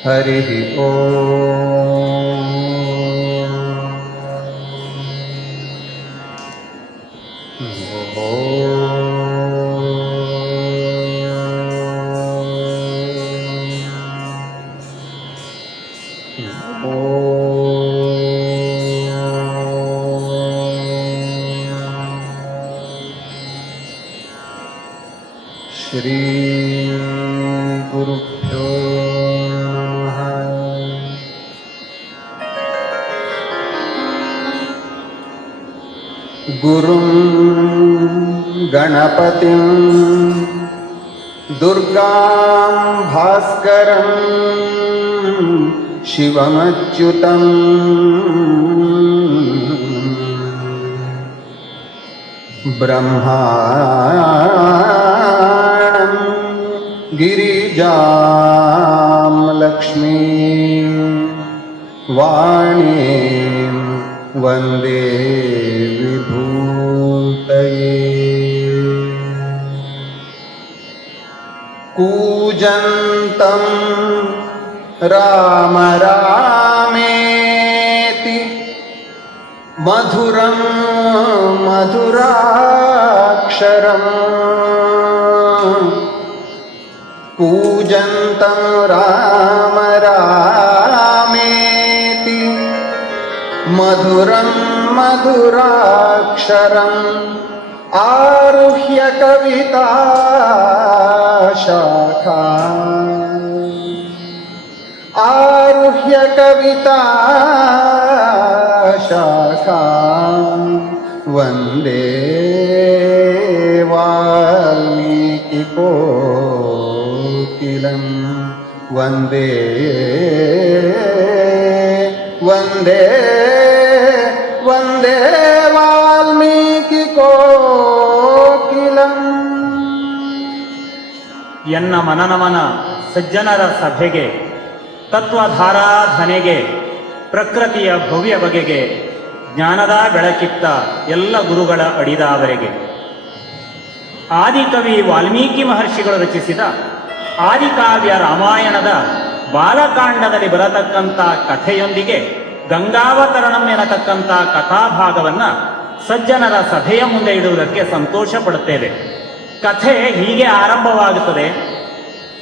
हरिः ओम्। श्री गुरुभ्यो नमः। गुरुं गणपतिं दुर्गां भास्करं शिवमच्युतं ब्रह्माणं गिरिजां लक्ष्मीं वाणीं वन्दे विभूतये। कूजन्तं राम रामेति मधुरं मधुराक्षरम्। कूजन्तं राम रामेति मधुरं मधुराक्षरम्। आरुह्य कविता शाखा आरुह्य कविता शाखा वन्दे वाल्मीकिकोकिलं वन्दे वन्दे वन्दे ವಾಲ್ಮೀಕಿಕೋಕಿಲಂ. ಎನ್ನ ಮನನಮನ ಸಜ್ಜನರ ಸಭೆಗೆ, ತತ್ವಧಾರಾಧನೆಗೆ, ಪ್ರಕೃತಿಯ ಭವ್ಯ ಬಗೆಗೆ, ಜ್ಞಾನದ ಬೆಳಕಿತ್ತ ಎಲ್ಲ ಗುರುಗಳ ಅಡಿದಾವರೆಗೆ. ಆದಿಕವಿ ವಾಲ್ಮೀಕಿ ಮಹರ್ಷಿಗಳು ರಚಿಸಿದ ಆದಿಕಾವ್ಯ ರಾಮಾಯಣದ ಬಾಲಕಾಂಡದಲ್ಲಿ ಬರತಕ್ಕಂಥ ಕಥೆಯೊಂದಿಗೆ ಗಂಗಾವತರಣಂ ಎನ್ನತಕ್ಕಂಥ ಕಥಾಭಾಗವನ್ನು ಸಜ್ಜನರ ಸಭೆಯ ಮುಂದೆ ಇಡುವುದಕ್ಕೆ ಸಂತೋಷ ಪಡುತ್ತೇವೆ. ಕಥೆ ಹೀಗೆ ಆರಂಭವಾಗುತ್ತದೆ.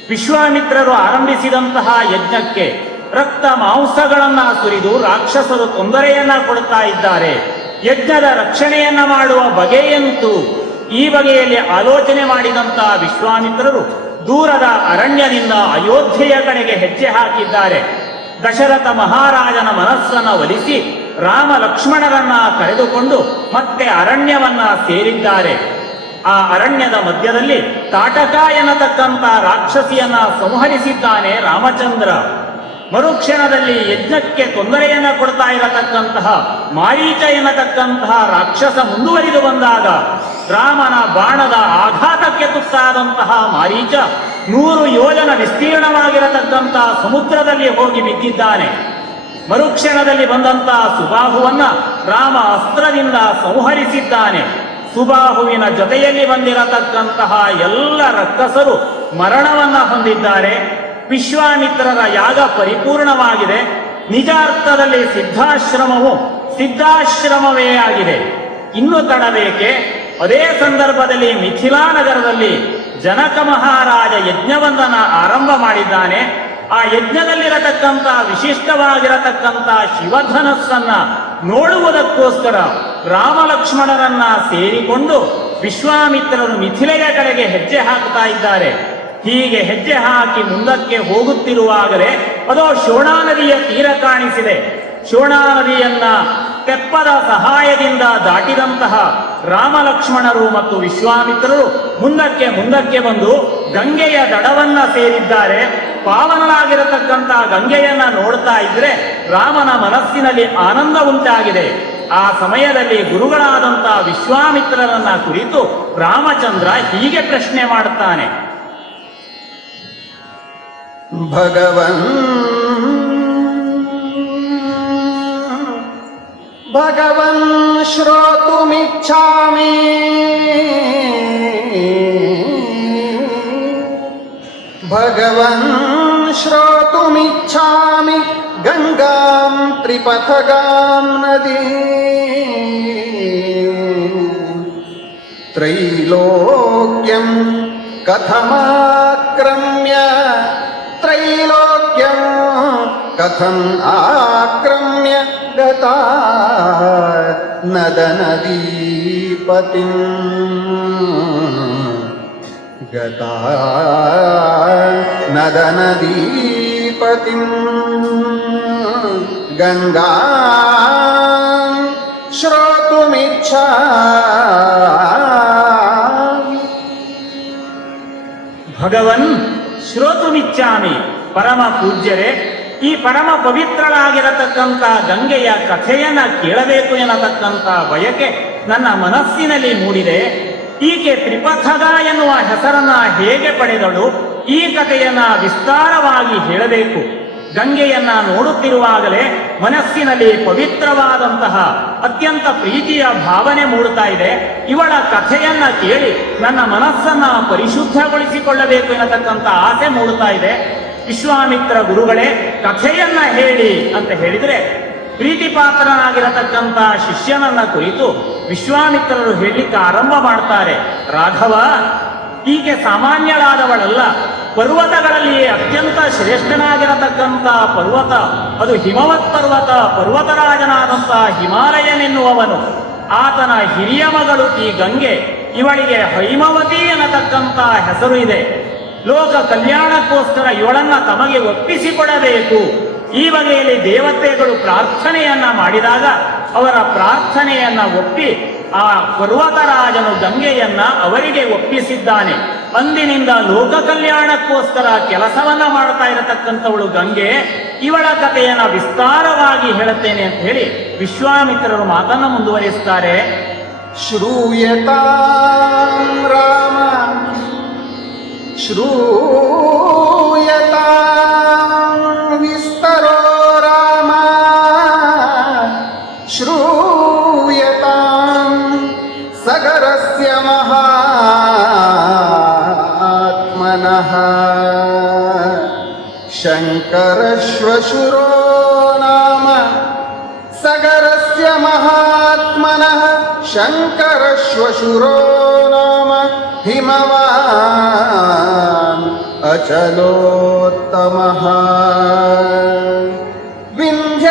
ವಿಶ್ವಾಮಿತ್ರರು ಆರಂಭಿಸಿದಂತಹ ಯಜ್ಞಕ್ಕೆ ರಕ್ತ ಮಾಂಸಗಳನ್ನು ಸುರಿದು ರಾಕ್ಷಸರು ತೊಂದರೆಯನ್ನ ಕೊಡುತ್ತಾ ಇದ್ದಾರೆ. ಯಜ್ಞದ ರಕ್ಷಣೆಯನ್ನ ಮಾಡುವ ಬಗೆಯಂತೂ ಈ ಬಗೆಯಲ್ಲಿ ಆಲೋಚನೆ ಮಾಡಿದಂತಹ ವಿಶ್ವಾಮಿತ್ರರು ದೂರದ ಅರಣ್ಯದಿಂದ ಅಯೋಧ್ಯೆಯ ಕಡೆಗೆ ಹೆಜ್ಜೆ ಹಾಕಿದ್ದಾರೆ. ದಶರಥ ಮಹಾರಾಜನ ಮನಸ್ಸನ್ನು ಒಲಿಸಿ ರಾಮ ಲಕ್ಷ್ಮಣರನ್ನ ಕರೆದುಕೊಂಡು ಮತ್ತೆ ಅರಣ್ಯವನ್ನ ಸೇರಿದ್ದಾರೆ. ಆ ಅರಣ್ಯದ ಮಧ್ಯದಲ್ಲಿ ತಾಟಕ ಎನ್ನತಕ್ಕಂಥ ರಾಕ್ಷಸಿಯನ್ನ ಸಂಹರಿಸಿದ್ದಾನೆ ರಾಮಚಂದ್ರ. ಮರುಕ್ಷಣದಲ್ಲಿ ಯಜ್ಞಕ್ಕೆ ತೊಂದರೆಯನ್ನ ಕೊಡ್ತಾ ಇರತಕ್ಕಂತಹ ಮಾರೀಚ ಎನ್ನತಕ್ಕಂತಹ ರಾಕ್ಷಸ ಮುಂದುವರಿದು ಬಂದಾಗ ರಾಮನ ಬಾಣದ ಆಘಾತಕ್ಕೆ ತುತ್ತಾದಂತಹ ಮಾರೀಚ 100 ಯೋಜನ ವಿಸ್ತೀರ್ಣವಾಗಿರತಕ್ಕಂತಹ ಸಮುದ್ರದಲ್ಲಿ ಹೋಗಿ ಬಿದ್ದಿದ್ದಾನೆ. ಮರುಕ್ಷಣದಲ್ಲಿ ಬಂದಂತಹ ಸುಬಾಹುವನ್ನ ರಾಮ ಅಸ್ತ್ರದಿಂದ ಸಂಹರಿಸಿದ್ದಾನೆ. ಸುಬಾಹುವಿನ ಜೊತೆಯಲ್ಲಿ ಬಂದಿರತಕ್ಕಂತಹ ಎಲ್ಲ ರಕ್ಕಸರು ಮರಣವನ್ನ ಹೊಂದಿದ್ದಾರೆ. ವಿಶ್ವಾಮಿತ್ರರ ಯಾಗ ಪರಿಪೂರ್ಣವಾಗಿದೆ. ನಿಜ ಅರ್ಥದಲ್ಲಿ ಸಿದ್ಧಾಶ್ರಮವು ಸಿದ್ಧಾಶ್ರಮವೇ ಆಗಿದೆ. ಇನ್ನು ತಡಬೇಕೆ? ಅದೇ ಸಂದರ್ಭದಲ್ಲಿ ಮಿಥಿಲಾ ನಗರದಲ್ಲಿ ಜನಕ ಮಹಾರಾಜ ಯಜ್ಞವನ್ನ ಆರಂಭ ಮಾಡಿದ್ದಾನೆ. ಆ ಯಜ್ಞದಲ್ಲಿರತಕ್ಕಂಥ ವಿಶಿಷ್ಟವಾಗಿರತಕ್ಕಂಥ ಶಿವಧನಸ್ಸನ್ನ ನೋಡುವುದಕ್ಕೋಸ್ಕರ ರಾಮ ಲಕ್ಷ್ಮಣರನ್ನ ಸೇರಿಕೊಂಡು ವಿಶ್ವಾಮಿತ್ರರು ಮಿಥಿಲೆಯ ಕಡೆಗೆ ಹೆಜ್ಜೆ ಹಾಕ್ತಾ ಇದ್ದಾರೆ. ಹೀಗೆ ಹೆಜ್ಜೆ ಹಾಕಿ ಮುಂದಕ್ಕೆ ಹೋಗುತ್ತಿರುವಾಗಲೇ ಅದೋ ಶೋಣಾ ನದಿಯ ತೀರ ಕಾಣಿಸಿದೆ. ಶೋಣಾ ನದಿಯನ್ನ ತೆಪ್ಪದ ಸಹಾಯದಿಂದ ದಾಟಿದಂತಹ ರಾಮ ಲಕ್ಷ್ಮಣರು ಮತ್ತು ವಿಶ್ವಾಮಿತ್ರರು ಮುಂದಕ್ಕೆ ಬಂದು ಗಂಗೆಯ ದಡವನ್ನ ಸೇರಿದ್ದಾರೆ. ಪಾವನರಾಗಿರತಕ್ಕಂಥ ಗಂಗೆಯನ್ನ ನೋಡ್ತಾ ಇದ್ರೆ ರಾಮನ ಮನಸ್ಸಿನಲ್ಲಿ ಆನಂದ ಉಂಟಾಗಿದೆ. ಆ ಸಮಯದಲ್ಲಿ ಗುರುಗಳಾದಂತಹ ವಿಶ್ವಾಮಿತ್ರರನ್ನ ಕುರಿತು ರಾಮಚಂದ್ರ ಹೀಗೆ ಪ್ರಶ್ನೆ ಮಾಡುತ್ತಾನೆ. ಭಗವನ್ ಶ್ರೋತುಮಿಚ್ಛಾಮಿ ಭಗವನ್ ಶ್ರೋತುಮಿಚ್ಛಾಮಿ ತ್ರಿಪಥಗಾಂ ನದಿ ತ್ರೈಲೋಕ್ಯಂ ಕಥಮಾಕ್ರಮ್ಯ ತ್ರೈಲೋಕ್ಯಂ ಕಥಂ ಆಕ್ರಮ್ಯ ಗತಾ ನದನದೀಪತಿಂ ಗತಾ ನದನದೀಪತಿಂ ಗಂಗಾ ಶ್ರೋತುಮಿಚ್ಛಾಮಿ. ಭಗವನ್ ಶ್ರೋತುಮಿಚ್ಛಾಮಿ. ಪರಮ ಪೂಜ್ಯರೇ, ಈ ಪರಮ ಪವಿತ್ರಳಾಗಿರತಕ್ಕಂಥ ಗಂಗೆಯ ಕಥೆಯನ್ನ ಕೇಳಬೇಕು ಎನ್ನತಕ್ಕಂಥ ಬಯಕೆ ನನ್ನ ಮನಸ್ಸಿನಲ್ಲಿ ಮೂಡಿದೆ. ಈಕೆ ತ್ರಿಪಥಗ ಎನ್ನುವ ಹೆಸರನ್ನ ಹೇಗೆ ಪಡೆದಳು? ಈ ಕಥೆಯನ್ನ ವಿಸ್ತಾರವಾಗಿ ಹೇಳಬೇಕು. ಗಂಗೆಯನ್ನ ನೋಡುತ್ತಿರುವಾಗಲೇ ಮನಸ್ಸಿನಲ್ಲಿ ಪವಿತ್ರವಾದಂತಹ ಅತ್ಯಂತ ಪ್ರೀತಿಯ ಭಾವನೆ ಮೂಡುತ್ತಾ ಇದೆ. ಇವಳ ಕಥೆಯನ್ನ ಕೇಳಿ ನನ್ನ ಮನಸ್ಸನ್ನ ಪರಿಶುದ್ಧಗೊಳಿಸಿಕೊಳ್ಳಬೇಕು ಎನ್ನತಕ್ಕಂಥ ಆಸೆ ಮೂಡುತ್ತಾ ಇದೆ. ವಿಶ್ವಾಮಿತ್ರ ಗುರುಗಳೇ, ಕಥೆಯನ್ನ ಹೇಳಿ ಅಂತ ಹೇಳಿದ್ರೆ, ಪ್ರೀತಿ ಪಾತ್ರನಾಗಿರತಕ್ಕಂಥ ಶಿಷ್ಯನನ್ನ ಕುರಿತು ವಿಶ್ವಾಮಿತ್ರರು ಹೇಳಲಿಕ್ಕೆ ಆರಂಭ ಮಾಡ್ತಾರೆ. ರಾಘವ, ಈಕೆ ಸಾಮಾನ್ಯಳಾದವಳಲ್ಲ. ಪರ್ವತಗಳಲ್ಲಿಯೇ ಅತ್ಯಂತ ಶ್ರೇಷ್ಠನಾಗಿರತಕ್ಕಂಥ ಪರ್ವತ, ಅದು ಹಿಮವತ್ ಪರ್ವತ, ಪರ್ವತರಾಜನಾದಂಥ ಹಿಮಾಲಯನೆನ್ನುವವನು. ಆತನ ಹಿರಿಯ ಮಗಳು ಈ ಗಂಗೆ. ಇವಳಿಗೆ ಹೈಮವತಿ ಎನ್ನತಕ್ಕಂಥ ಹೆಸರು ಇದೆ. ಲೋಕ ಕಲ್ಯಾಣಕ್ಕೋಸ್ಕರ ಇವಳನ್ನ ತಮಗೆ ಒಪ್ಪಿಸಿಕೊಡಬೇಕು. ಈ ಬಗೆಯಲ್ಲಿ ದೇವತೆಗಳು ಪ್ರಾರ್ಥನೆಯನ್ನ ಮಾಡಿದಾಗ ಅವರ ಪ್ರಾರ್ಥನೆಯನ್ನ ಒಪ್ಪಿ ಆ ಪರ್ವತರಾಜನು ಗಂಗೆಯನ್ನ ಅವರಿಗೆ ಒಪ್ಪಿಸಿದ್ದಾನೆ. ಅಂದಿನಿಂದ ಲೋಕ ಕಲ್ಯಾಣಕ್ಕೋಸ್ಕರ ಕೆಲಸವನ್ನ ಮಾಡ್ತಾ ಇರತಕ್ಕಂಥವಳು ಗಂಗೆ. ಇವಳ ಕಥೆಯನ್ನ ವಿಸ್ತಾರವಾಗಿ ಹೇಳುತ್ತೇನೆ ಅಂತ ಹೇಳಿ ವಿಶ್ವಾಮಿತ್ರರು ಮಾತನ್ನ ಮುಂದುವರಿಸ್ತಾರೆ. ಶ್ರೂಯತಾಂ ರಾಮ ಶ್ರೂಯತಾಂ ವಿಸ್ತರೋ ರಾಮ ಶ್ರೂಯತಾಂ ಸಗರಸ್ಯ ಮಹಾತ್ಮನಃ ಶಂಕರಶ್ವಶುರೋ ನಾಮ ಸಗರಸ್ಯ ಮಹಾತ್ಮನಃ ಶಂಕರಶ್ವಶುರೋ ನಾಮ ಹಿಮವಾನ್ ಅಚಲೋತ್ತಮಃ ವಿಂಧ್ಯ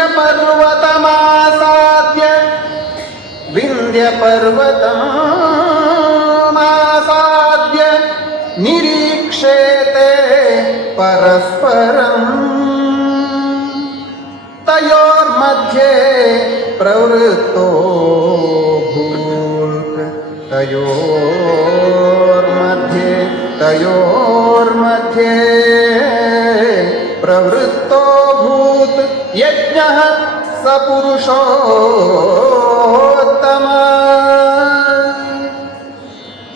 ಪರ್ವತಮಾಸಾದ್ಯ ನಿರೀಕ್ಷೇತೆ ಪರಸ್ಪರಂ ತಯೋರ್ಮಧ್ಯೆ ಪ್ರವೃತ್ತೋ ಭೂತ್ ತಯೋರ್ಮಧ್ಯೆ ಪ್ರವೃತ್ತೋ ಭೂತ್ ಯಜ್ಞಃ ಸ ಪುರುಷೋತ್ತಮ.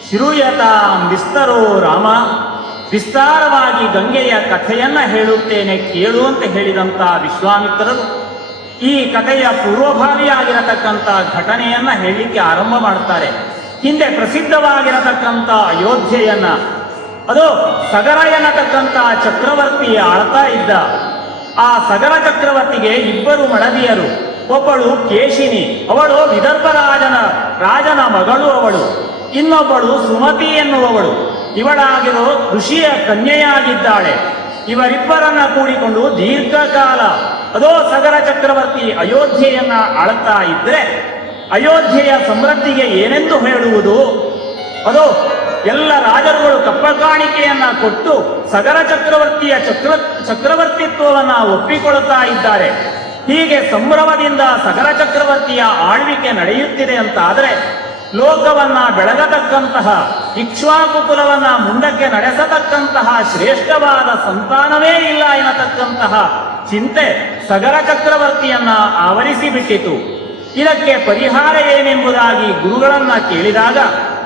ಶ್ರೂಯತಾಂ ವಿಸ್ತರೋ ರಾಮ. ವಿಸ್ತಾರವಾಗಿ ಗಂಗೆಯ ಕಥೆಯನ್ನ ಹೇಳುತ್ತೇನೆ ಕೇಳು ಅಂತ ಹೇಳಿದಂಥ ವಿಶ್ವಾಮಿತ್ರರು ಈ ಕಥೆಯ ಪೂರ್ವಭಾವಿಯಾಗಿರತಕ್ಕಂಥ ಘಟನೆಯನ್ನ ಹೇಳಲಿಕ್ಕೆ ಆರಂಭ ಮಾಡ್ತಾರೆ. ಹಿಂದೆ ಪ್ರಸಿದ್ಧವಾಗಿರತಕ್ಕಂಥ ಅಯೋಧ್ಯೆಯನ್ನ, ಅದು ಸಗರ ಎನ್ನತಕ್ಕಂಥ ಚಕ್ರವರ್ತಿ ಆಳ್ತಾ ಇದ್ದ. ಆ ಸಗರ ಚಕ್ರವರ್ತಿಗೆ ಇಬ್ಬರು ಮಡದಿಯರು. ಒಬ್ಬಳು ಕೇಶಿನಿ, ಅವಳು ವಿದರ್ಭ ರಾಜನ ಮಗಳು ಅವಳು. ಇನ್ನೊಬ್ಬಳು ಸುಮತಿ ಎನ್ನುವವಳು, ಇವಳಾಗಿರೋ ಋಷಿಯ ಕನ್ಯೆಯಾಗಿದ್ದಾಳೆ. ಇವರಿಬ್ಬರನ್ನ ಕೂಡಿಕೊಂಡು ದೀರ್ಘಕಾಲ ಅದೋ ಸಗರ ಚಕ್ರವರ್ತಿ ಅಯೋಧ್ಯೆಯನ್ನ ಆಳ್ತಾ ಇದ್ರೆ, ಅಯೋಧ್ಯೆಯ ಸಮೃದ್ಧಿಗೆ ಏನೆಂದು ಹೇಳುವುದು? ಅದೋ ಎಲ್ಲ ರಾಜರುಗಳು ಕಪ್ಪ ಕಾಣಿಕೆಯನ್ನ ಕೊಟ್ಟು ಸಗರ ಚಕ್ರವರ್ತಿಯ ಚಕ್ರವರ್ತಿತ್ವವನ್ನ ಒಪ್ಪಿಕೊಳ್ಳುತ್ತಾ ಇದ್ದಾರೆ. ಹೀಗೆ ಸಂಭ್ರಮದಿಂದ ಸಗರ ಚಕ್ರವರ್ತಿಯ ಆಳ್ವಿಕೆ ನಡೆಯುತ್ತಿದೆ ಅಂತ ಆದರೆ, ಲೋಕವನ್ನ ಬೆಳಗತಕ್ಕಂತಹ ಇಕ್ಷ್ವಾಕು ಕುಲವನ್ನ ಮುಂದಕ್ಕೆ ನಡೆಸತಕ್ಕಂತಹ ಶ್ರೇಷ್ಠವಾದ ಸಂತಾನವೇ ಇಲ್ಲ ಎನ್ನತಕ್ಕಂತಹ ಚಿಂತೆ ಸಗರ ಚಕ್ರವರ್ತಿಯನ್ನ ಆವರಿಸಿಬಿಟ್ಟಿತು. ಇದಕ್ಕೆ ಪರಿಹಾರ ಏನೆಂಬುದಾಗಿ ಗುರುಗಳನ್ನ ಕೇಳಿದಾಗ,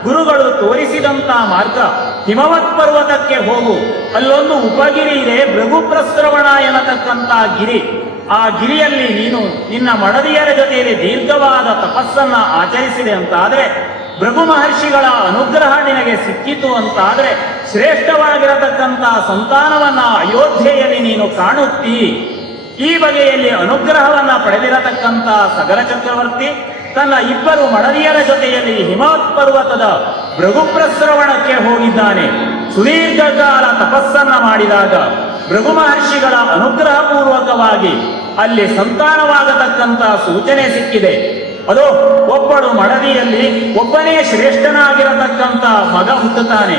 ಗುರುಗಳು ತೋರಿಸಿದಂತ ಮಾರ್ಗ, ಹಿಮವತ್ ಪರ್ವತಕ್ಕೆ ಹೋಗು, ಅಲ್ಲೊಂದು ಉಪಗಿರಿ ಇದೆ, ಭೃಗುಪ್ರಸ್ರವಣ ಎನ್ನತಕ್ಕಂಥ ಗಿರಿ. ಆ ಗಿರಿಯಲ್ಲಿ ನೀನು ನಿನ್ನ ಮಡದಿಯರ ಜೊತೆಯಲ್ಲಿ ದೀರ್ಘವಾದ ತಪಸ್ಸನ್ನ ಆಚರಿಸಿದೆ ಅಂತಾದ್ರೆ, ಭೃಗು ಮಹರ್ಷಿಗಳ ಅನುಗ್ರಹ ನಿನಗೆ ಸಿಕ್ಕಿತು ಅಂತಾದ್ರೆ, ಶ್ರೇಷ್ಠವಾಗಿರತಕ್ಕಂಥ ಸಂತಾನವನ್ನ ಅಯೋಧ್ಯೆಯಲ್ಲಿ ನೀನು ಕಾಣುತ್ತೀ. ಈ ಬಗೆಯಲ್ಲಿ ಅನುಗ್ರಹವನ್ನ ಪಡೆದಿರತಕ್ಕಂಥ ಸಗರ ಚಕ್ರವರ್ತಿ ತನ್ನ ಇಬ್ಬರು ಮಡದಿಯರ ಜೊತೆಯಲ್ಲಿ ಹಿಮವತ್ ಪರ್ವತದ ಭೃಗುಪ್ರಸ್ರವಣಕ್ಕೆ ಹೋಗಿದ್ದಾನೆ. ಸುದೀರ್ಘಕಾಲ ತಪಸ್ಸನ್ನ ಮಾಡಿದಾಗ ಭೃಗು ಮಹರ್ಷಿಗಳ ಅನುಗ್ರಹ ಪೂರ್ವಕವಾಗಿ ಅಲ್ಲಿ ಸಂತಾನವಾಗತಕ್ಕಂಥ ಸೂಚನೆ ಸಿಕ್ಕಿದೆ. ಅದು ಒಬ್ಬಳು ಮಡದಿಯಲ್ಲಿ ಒಬ್ಬನೇ ಶ್ರೇಷ್ಠನಾಗಿರತಕ್ಕಂಥ ಮಗ ಹುಟ್ಟುತ್ತಾನೆ,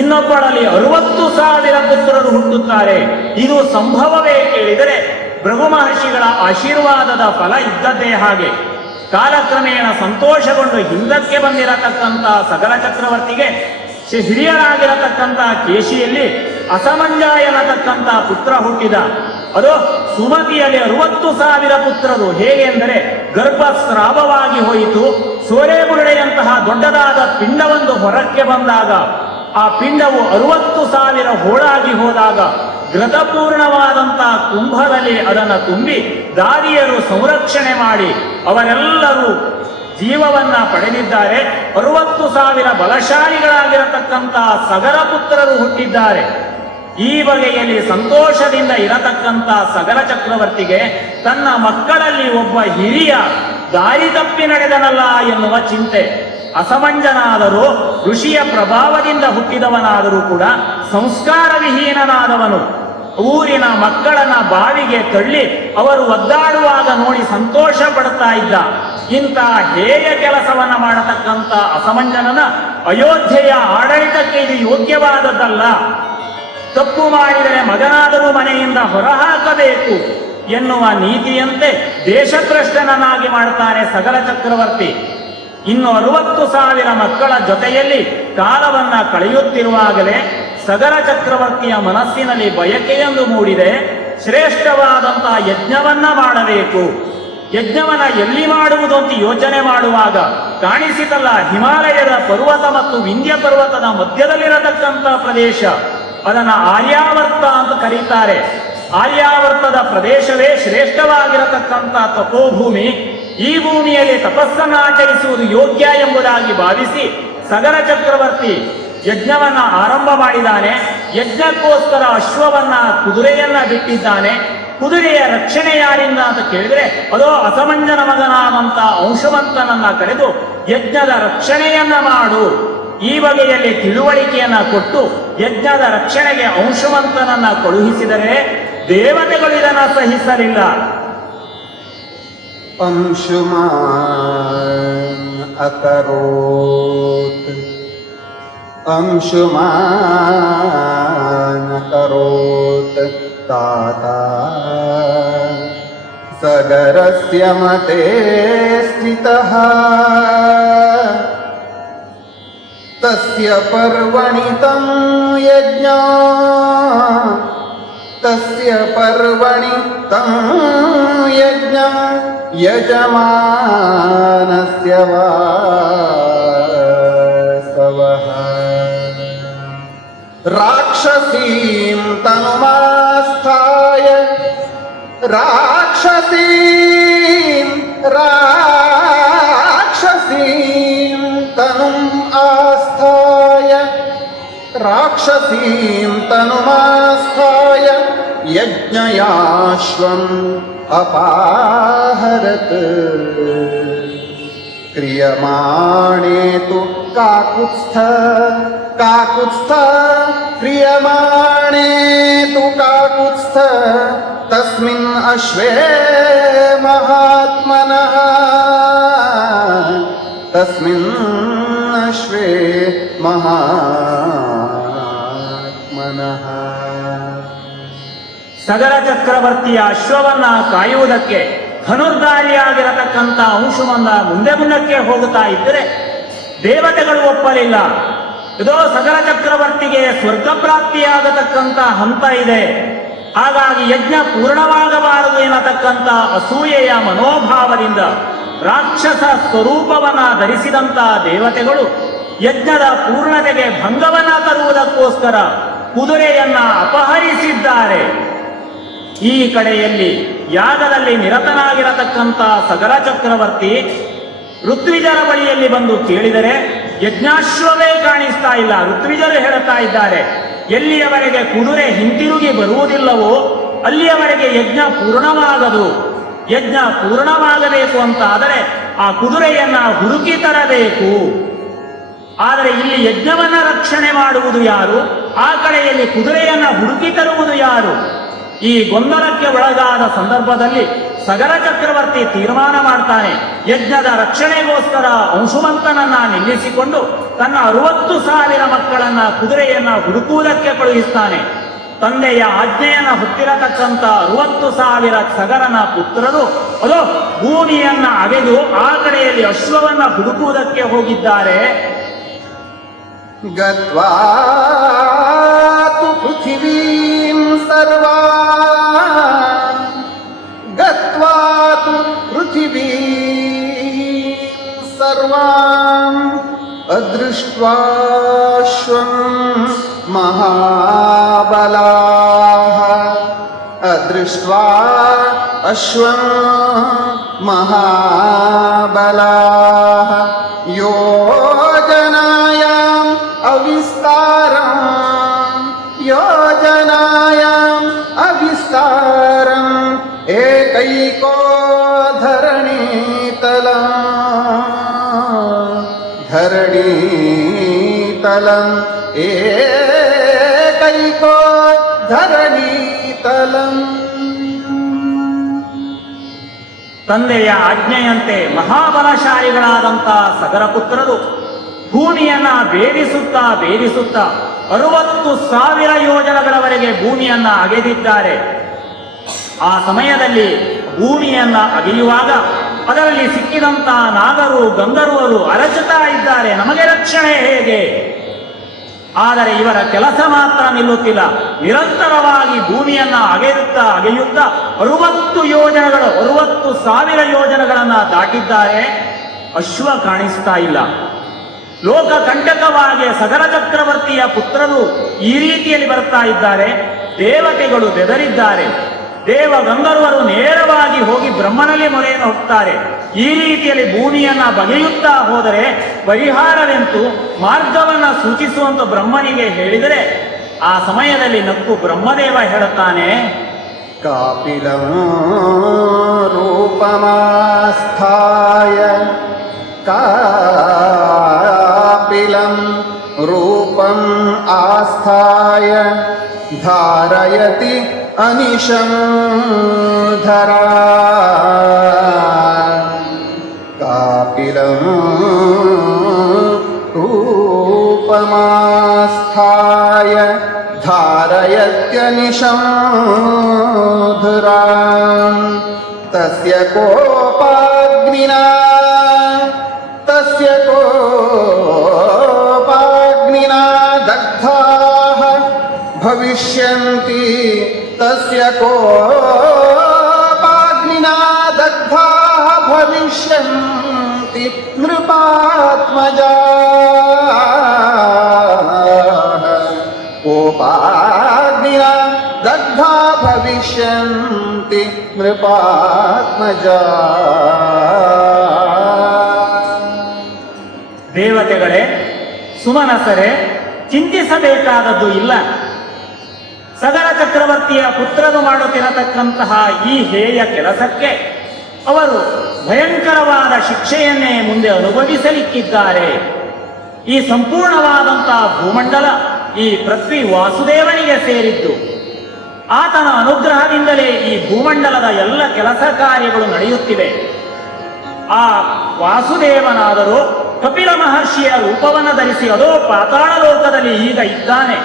ಇನ್ನೊಬ್ಬಳಲ್ಲಿ 60,000 ಪುತ್ರರು ಹುಟ್ಟುತ್ತಾರೆ. ಇದು ಸಂಭವವೇ ಕೇಳಿದರೆ ಭೃಗು ಮಹರ್ಷಿಗಳ ಆಶೀರ್ವಾದದ ಫಲ ಇದ್ದದ್ದೇ ಹಾಗೆ. ಕಾಲಕ್ರಮೇಣ ಸಂತೋಷಗೊಂಡು ಹಿಂದಕ್ಕೆ ಬಂದಿರತಕ್ಕಂಥ ಸಗರ ಚಕ್ರವರ್ತಿಗೆ ಹಿರಿಯರಾಗಿರತಕ್ಕಂಥ ಕೇಶಿಯಲ್ಲಿ ಅಸಮಂಜ ಎನ್ನತಕ್ಕಂಥ ಪುತ್ರ ಹುಟ್ಟಿದ. ಅದು ಸುಮತಿಯಲ್ಲಿ 60,000 ಪುತ್ರರು. ಹೇಗೆ ಎಂದರೆ ಗರ್ಭಸ್ರಾವವಾಗಿ ಹೋಯಿತು. ಸೋರೆಬುರುಡೆಯಂತಹ ದೊಡ್ಡದಾದ ಪಿಂಡವೊಂದು ಹೊರಕ್ಕೆ ಬಂದಾಗ ಆ ಪಿಂಡವು 60,000 ಹೋಳಾಗಿ ಹೋದಾಗ ಘೃತಪೂರ್ಣವಾದಂತಹ ಕುಂಭದಲ್ಲಿ ಅದನ್ನು ತುಂಬಿ ದಾದಿಯರು ಸಂರಕ್ಷಣೆ ಮಾಡಿ ಅವರೆಲ್ಲರೂ ಜೀವವನ್ನ ಪಡೆದಿದ್ದಾರೆ. 60,000 ಬಲಶಾಲಿಗಳಾಗಿರತಕ್ಕಂತಹ ಸಗರ ಪುತ್ರರು ಹುಟ್ಟಿದ್ದಾರೆ. ಈ ಬಗೆಯಲ್ಲಿ ಸಂತೋಷದಿಂದ ಇರತಕ್ಕಂಥ ಸಗರ ಚಕ್ರವರ್ತಿಗೆ ತನ್ನ ಮಕ್ಕಳಲ್ಲಿ ಒಬ್ಬ ಹಿರಿಯ ದಾರಿ ತಪ್ಪಿ ನಡೆದನಲ್ಲ ಎನ್ನುವ ಚಿಂತೆ. ಅಸಮಂಜನಾದರೂ ಋಷಿಯ ಪ್ರಭಾವದಿಂದ ಹುಟ್ಟಿದವನಾದರೂ ಕೂಡ ಸಂಸ್ಕಾರ ವಿಹೀನನಾದವನು ಊರಿನ ಮಕ್ಕಳನ್ನ ಬಾವಿಗೆ ತಳ್ಳಿ ಅವರು ಒದ್ದಾಡುವಾಗ ನೋಡಿ ಸಂತೋಷ ಪಡ್ತಾ ಇದ್ದ. ಇಂತಹ ಹೇಯ ಕೆಲಸವನ್ನ ಮಾಡತಕ್ಕಂಥ ಅಸಮಂಜನನ ಅಯೋಧ್ಯೆಯ ಆಡಳಿತಕ್ಕೆ ಇದು ಯೋಗ್ಯವಾದದ್ದಲ್ಲ. ತಪ್ಪು ಮಾಡಿದರೆ ಮಗನಾದರೂ ಮನೆಯಿಂದ ಹೊರಹಾಕಬೇಕು ಎನ್ನುವ ನೀತಿಯಂತೆ ದೇಶಭ್ರಷ್ಟನನ್ನಾಗಿ ಮಾಡ್ತಾನೆ ಸಗರ ಚಕ್ರವರ್ತಿ. ಇನ್ನು 60,000 ಮಕ್ಕಳ ಜೊತೆಯಲ್ಲಿ ಕಾಲವನ್ನ ಕಳೆಯುತ್ತಿರುವಾಗಲೇ ಸಗರ ಚಕ್ರವರ್ತಿಯ ಮನಸ್ಸಿನಲ್ಲಿ ಬಯಕೆಯೊಂದು ಮೂಡಿದೆ. ಶ್ರೇಷ್ಠವಾದಂತಹ ಯಜ್ಞವನ್ನ ಮಾಡಬೇಕು. ಯಜ್ಞವನ್ನ ಎಲ್ಲಿ ಮಾಡುವುದು ಅಂತ ಯೋಚನೆ ಮಾಡುವಾಗ ಕಾಣಿಸಿತಲ್ಲ ಹಿಮಾಲಯದ ಪರ್ವತ ಮತ್ತು ವಿಂಧ್ಯ ಪರ್ವತದ ಮಧ್ಯದಲ್ಲಿರತಕ್ಕಂಥ ಪ್ರದೇಶ. ಅದನ್ನ ಆರ್ಯಾವರ್ತ ಅಂತ ಕರೀತಾರೆ. ಆರ್ಯಾವರ್ತದ ಪ್ರದೇಶವೇ ಶ್ರೇಷ್ಠವಾಗಿರತಕ್ಕಂಥ ತಪೋಭೂಮಿ. ಈ ಭೂಮಿಯಲ್ಲಿ ತಪಸ್ಸನ್ನು ಆಚರಿಸುವುದು ಯೋಗ್ಯ ಎಂಬುದಾಗಿ ಭಾವಿಸಿ ಸಗರ ಚಕ್ರವರ್ತಿ ಯಜ್ಞವನ್ನ ಆರಂಭ ಮಾಡಿದ್ದಾನೆ. ಯಜ್ಞಕ್ಕೋಸ್ಕರ ಅಶ್ವವನ್ನ ಕುದುರೆಯನ್ನ ಬಿಟ್ಟಿದ್ದಾನೆ. ಕುದುರೆಯ ರಕ್ಷಣೆ ಯಾರಿಂದ ಅಂತ ಕೇಳಿದ್ರೆ ಅದೋ ಅಸಮಂಜನ ಮಗನಾದಂತ ಅಂಶವಂತನನ್ನ ಕರೆದು ಯಜ್ಞದ ರಕ್ಷಣೆಯನ್ನ ಮಾಡು. ಈ ಬಗೆಯಲ್ಲಿ ತಿಳುವಳಿಕೆಯನ್ನ ಕೊಟ್ಟು ಯಜ್ಞದ ರಕ್ಷಣೆಗೆ ಅಂಶವಂತನನ್ನ ಕಳುಹಿಸಿದರೆ ದೇವತೆಗಳು ಇದನ್ನ ಸಹಿಸಲಿಲ್ಲ. अंशुमान् अकरोत् अंशुमान् अकरोत् ताता सगरस्य मते स्थितः तस्य पर्वणि तं यज्ञा तस्य पर्वणि तं यज्ञं यजमानस्य वासवः राक्षसीं तनुमास्थाय राक्षसीं तनुम् आस्थाय राक्षसीं तनुमास्थाय यज्ञयाश्वम् अपाहरत् क्रियमाणे तु काकुत्स्थ क्रियमाणे तु काकुत्स्थ तस्मिन् अश्वे महात्मनः तस्मिन् अश्वे महात्मनः. ಸಗರ ಚಕ್ರವರ್ತಿಯ ಅಶ್ವವನ್ನ ಕಾಯುವುದಕ್ಕೆ ಧನುರ್ಧಾರಿಯಾಗಿರತಕ್ಕಂಥ ಅಂಶುಮಂದ ಮುಂದಕ್ಕೆ ಹೋಗುತ್ತಾ ಇದ್ದರೆ ದೇವತೆಗಳು ಒಪ್ಪಲಿಲ್ಲ. ಇದೋ ಸಗರ ಚಕ್ರವರ್ತಿಗೆ ಸ್ವರ್ಗ ಪ್ರಾಪ್ತಿಯಾಗತಕ್ಕಂಥ ಹಂತ ಇದೆ, ಹಾಗಾಗಿ ಯಜ್ಞ ಪೂರ್ಣವಾಗಬಾರದು ಎನ್ನತಕ್ಕಂಥ ಅಸೂಯೆಯ ಮನೋಭಾವದಿಂದ ರಾಕ್ಷಸ ಸ್ವರೂಪವನ್ನ ಧರಿಸಿದಂಥ ದೇವತೆಗಳು ಯಜ್ಞದ ಪೂರ್ಣತೆಗೆ ಭಂಗವನ್ನ ತರುವುದಕ್ಕೋಸ್ಕರ ಕುದುರೆಯನ್ನ ಅಪಹರಿಸಿದ್ದಾರೆ. ಈ ಕಡೆಯಲ್ಲಿ ಯಾಗದಲ್ಲಿ ನಿರತನಾಗಿರತಕ್ಕಂಥ ಸಗರ ಚಕ್ರವರ್ತಿ ಋತ್ವಿಜರ ಬಳಿಯಲ್ಲಿ ಬಂದು ಕೇಳಿದರೆ ಯಜ್ಞಾಶ್ವವೇ ಕಾಣಿಸ್ತಾ ಇಲ್ಲ. ಋತ್ವಿಜರು ಹೇಳುತ್ತಾ ಇದ್ದಾರೆ, ಎಲ್ಲಿಯವರೆಗೆ ಕುದುರೆ ಹಿಂತಿರುಗಿ ಬರುವುದಿಲ್ಲವೋ ಅಲ್ಲಿಯವರೆಗೆ ಯಜ್ಞ ಪೂರ್ಣವಾಗದು. ಯಜ್ಞ ಪೂರ್ಣವಾಗಬೇಕು ಅಂತ ಆದರೆ ಆ ಕುದುರೆಯನ್ನ ಹುಡುಕಿ ತರಬೇಕು. ಆದರೆ ಇಲ್ಲಿ ಯಜ್ಞವನ್ನ ರಕ್ಷಣೆ ಮಾಡುವುದು ಯಾರು? ಆ ಕಡೆಯಲ್ಲಿ ಕುದುರೆಯನ್ನ ಹುಡುಕಿ ತರುವುದು ಯಾರು? ಈ ಗೊಂದಲಕ್ಕೆ ಒಳಗಾದ ಸಂದರ್ಭದಲ್ಲಿ ಸಗರ ಚಕ್ರವರ್ತಿ ತೀರ್ಮಾನ ಮಾಡ್ತಾನೆ, ಯಜ್ಞದ ರಕ್ಷಣೆಗೋಸ್ಕರ ಅಂಶುಮಂತನನ್ನ ನಿಲ್ಲಿಸಿಕೊಂಡು ತನ್ನ 60,000 ಮಕ್ಕಳನ್ನ ಕುದುರೆಯನ್ನ ಹುಡುಕುವುದಕ್ಕೆ ಕಳುಹಿಸ್ತಾನೆ. ತಂದೆಯ ಆಜ್ಞೆಯನ್ನ ಹೊತ್ತಿರತಕ್ಕಂಥ 60,000 ಸಗರನ ಪುತ್ರರು ಅದು ಭೂಮಿಯನ್ನ ಅಗೆದು ಆ ಕಡೆಯಲ್ಲಿ ಅಶ್ವವನ್ನ ಹುಡುಕುವುದಕ್ಕೆ ಹೋಗಿದ್ದಾರೆ. ಗತ್ವಾ ತು ಪೃಥಿವೀಂ ಸರ್ವಾ ಗತ್ವಾ ತು ಪೃಥಿವೀಂ ಸರ್ವಾಂ ಅದೃಷ್ಟ್ವಾಶ್ವಂ ಮಹಾಬಲಾಃ ಅದೃಷ್ಟ್ವಾ ಅಶ್ವಂ ಮಹಾಬಲಾಃ ಯೋಜನಾಯಾಂ ಅವಿಸ್ತಾರಂ ಯೋಜನಾಯಾಂ ಅವಿಸ್ತಾರಂ ಏಕೈಕೋ ಧರಣೀತಲಂ ಧರಣೀತಲಂ ಏಕೈಕೋ ಧರಣೀತಲಂ. ತಂದೆಯ ಆಜ್ಞೆಯಂತೆ ಮಹಾಬಲಶಾಲಿಗಳಾದಂಥ ಸಗರ ಪುತ್ರರು ಭೂಮಿಯನ್ನ ಭೇದಿಸುತ್ತಾ 60,000 ಯೋಜನಗಳವರೆಗೆ ಭೂಮಿಯನ್ನ ಅಗೆದಿದ್ದಾರೆ. ಆ ಸಮಯದಲ್ಲಿ ಭೂಮಿಯನ್ನ ಅಗೆಯುವಾಗ ಅದರಲ್ಲಿ ಸಿಕ್ಕಿದಂತ ನಾಗರು ಗಂಧರ್ವರು ಅರಚುತ್ತಾ ಇದ್ದಾರೆ, ನಮಗೆ ರಕ್ಷಣೆ ಹೇಗೆ? ಆದರೆ ಇವರ ಕೆಲಸ ಮಾತ್ರ ನಿಲ್ಲುತ್ತಿಲ್ಲ. ನಿರಂತರವಾಗಿ ಭೂಮಿಯನ್ನ ಅಗೆಯುತ್ತಾ 60,000 ಯೋಜನಗಳನ್ನ ದಾಟಿದ್ದಾರೆ. ಅಶ್ವ ಕಾಣಿಸ್ತಾ ಇಲ್ಲ. ಲೋಕ ಕಂಟಕವಾಗಿ ಸಗರ ಚಕ್ರವರ್ತಿಯ ಪುತ್ರರು ಈ ರೀತಿಯಲ್ಲಿ ಬರ್ತಾ ಇದ್ದಾರೆ. ದೇವತೆಗಳು ಬೆದರಿದ್ದಾರೆ. ದೇವ ಗಂಧರ್ವರು ನೇರವಾಗಿ ಹೋಗಿ ಬ್ರಹ್ಮನಲ್ಲಿ ಮೊರೆಯನ್ನು ಹೋಗ್ತಾರೆ. ಈ ರೀತಿಯಲ್ಲಿ ಭೂಮಿಯನ್ನ ಬಗೆಯುತ್ತಾ ಹೋದರೆ ಪರಿಹಾರವೆಂತು ಮಾರ್ಗವನ್ನ ಸೂಚಿಸುವಂತ ಬ್ರಹ್ಮನಿಗೆ ಹೇಳಿದರೆ ಆ ಸಮಯದಲ್ಲಿ ನಕ್ಕು ಬ್ರಹ್ಮದೇವ ಹೇಳುತ್ತಾನೆ, ಕಾಪಿಲಂ ರೂಪಮಾಸ್ಥಾಯ ಕಾಪಿಲಂ ರೂಪಂ ಆಸ್ಥಾಯ ಧಾರಯತಿ ಅನಿಶಂ ಧರಾ ಕಾಪಿಲಂ ರೂಪಮಾಸ್ಥಾಯ ಧಾರಯತ್ಯನಿಶಂ ಧರಾ ತಸ್ಯ ಕೋಪಾಗ್ನಿನಾ ದಗ್ಧಾಃ ಭವಿಷ್ಯಂತಿ ತಸ್ಯ ಕೋಪಾಗ್ನಿನಾ ದಗ್ಧಾಃ ಭವಿಷ್ಯಂತಿ ನೃಪಾತ್ಮಜಾಃ ಕೋಪಾಗ್ನಿನಾ ದಗ್ಧಾ ಭವಿಷ್ಯಂತಿ ನೃಪಾತ್ಮಜಾಃ. ದೇವತೆಗಳೇ, ಸುಮನಸರೇ, ಚಿಂತಿಸಬೇಕಾದದ್ದು ಇಲ್ಲ. ಸಗರ ಚಕ್ರವರ್ತಿಯ ಪುತ್ರರು ಮಾಡುತ್ತಿರತಕ್ಕಂತಹ ಈ ಹೇಯ ಕೆಲಸಕ್ಕೆ ಅವರು ಭಯಂಕರವಾದ ಶಿಕ್ಷೆಯನ್ನೇ ಮುಂದೆ ಅನುಭವಿಸಲಿಕ್ಕಿದ್ದಾರೆ. ಈ ಸಂಪೂರ್ಣವಾದಂತಹ ಭೂಮಂಡಲ ಈ ಪೃಥ್ವಿ ವಾಸುದೇವನಿಗೆ ಸೇರಿದ್ದು. ಆತನ ಅನುಗ್ರಹದಿಂದಲೇ ಈ ಭೂಮಂಡಲದ ಎಲ್ಲ ಕೆಲಸ ಕಾರ್ಯಗಳು ನಡೆಯುತ್ತಿವೆ. ಆ ವಾಸುದೇವನಾದರೂ ಕಪಿಲ ಮಹರ್ಷಿಯ ರೂಪವನ್ನು ಧರಿಸಿ ಅದೋ ಪಾತಾಳ ಲೋಕದಲ್ಲಿ ಈಗ ಇದ್ದಾನೆ.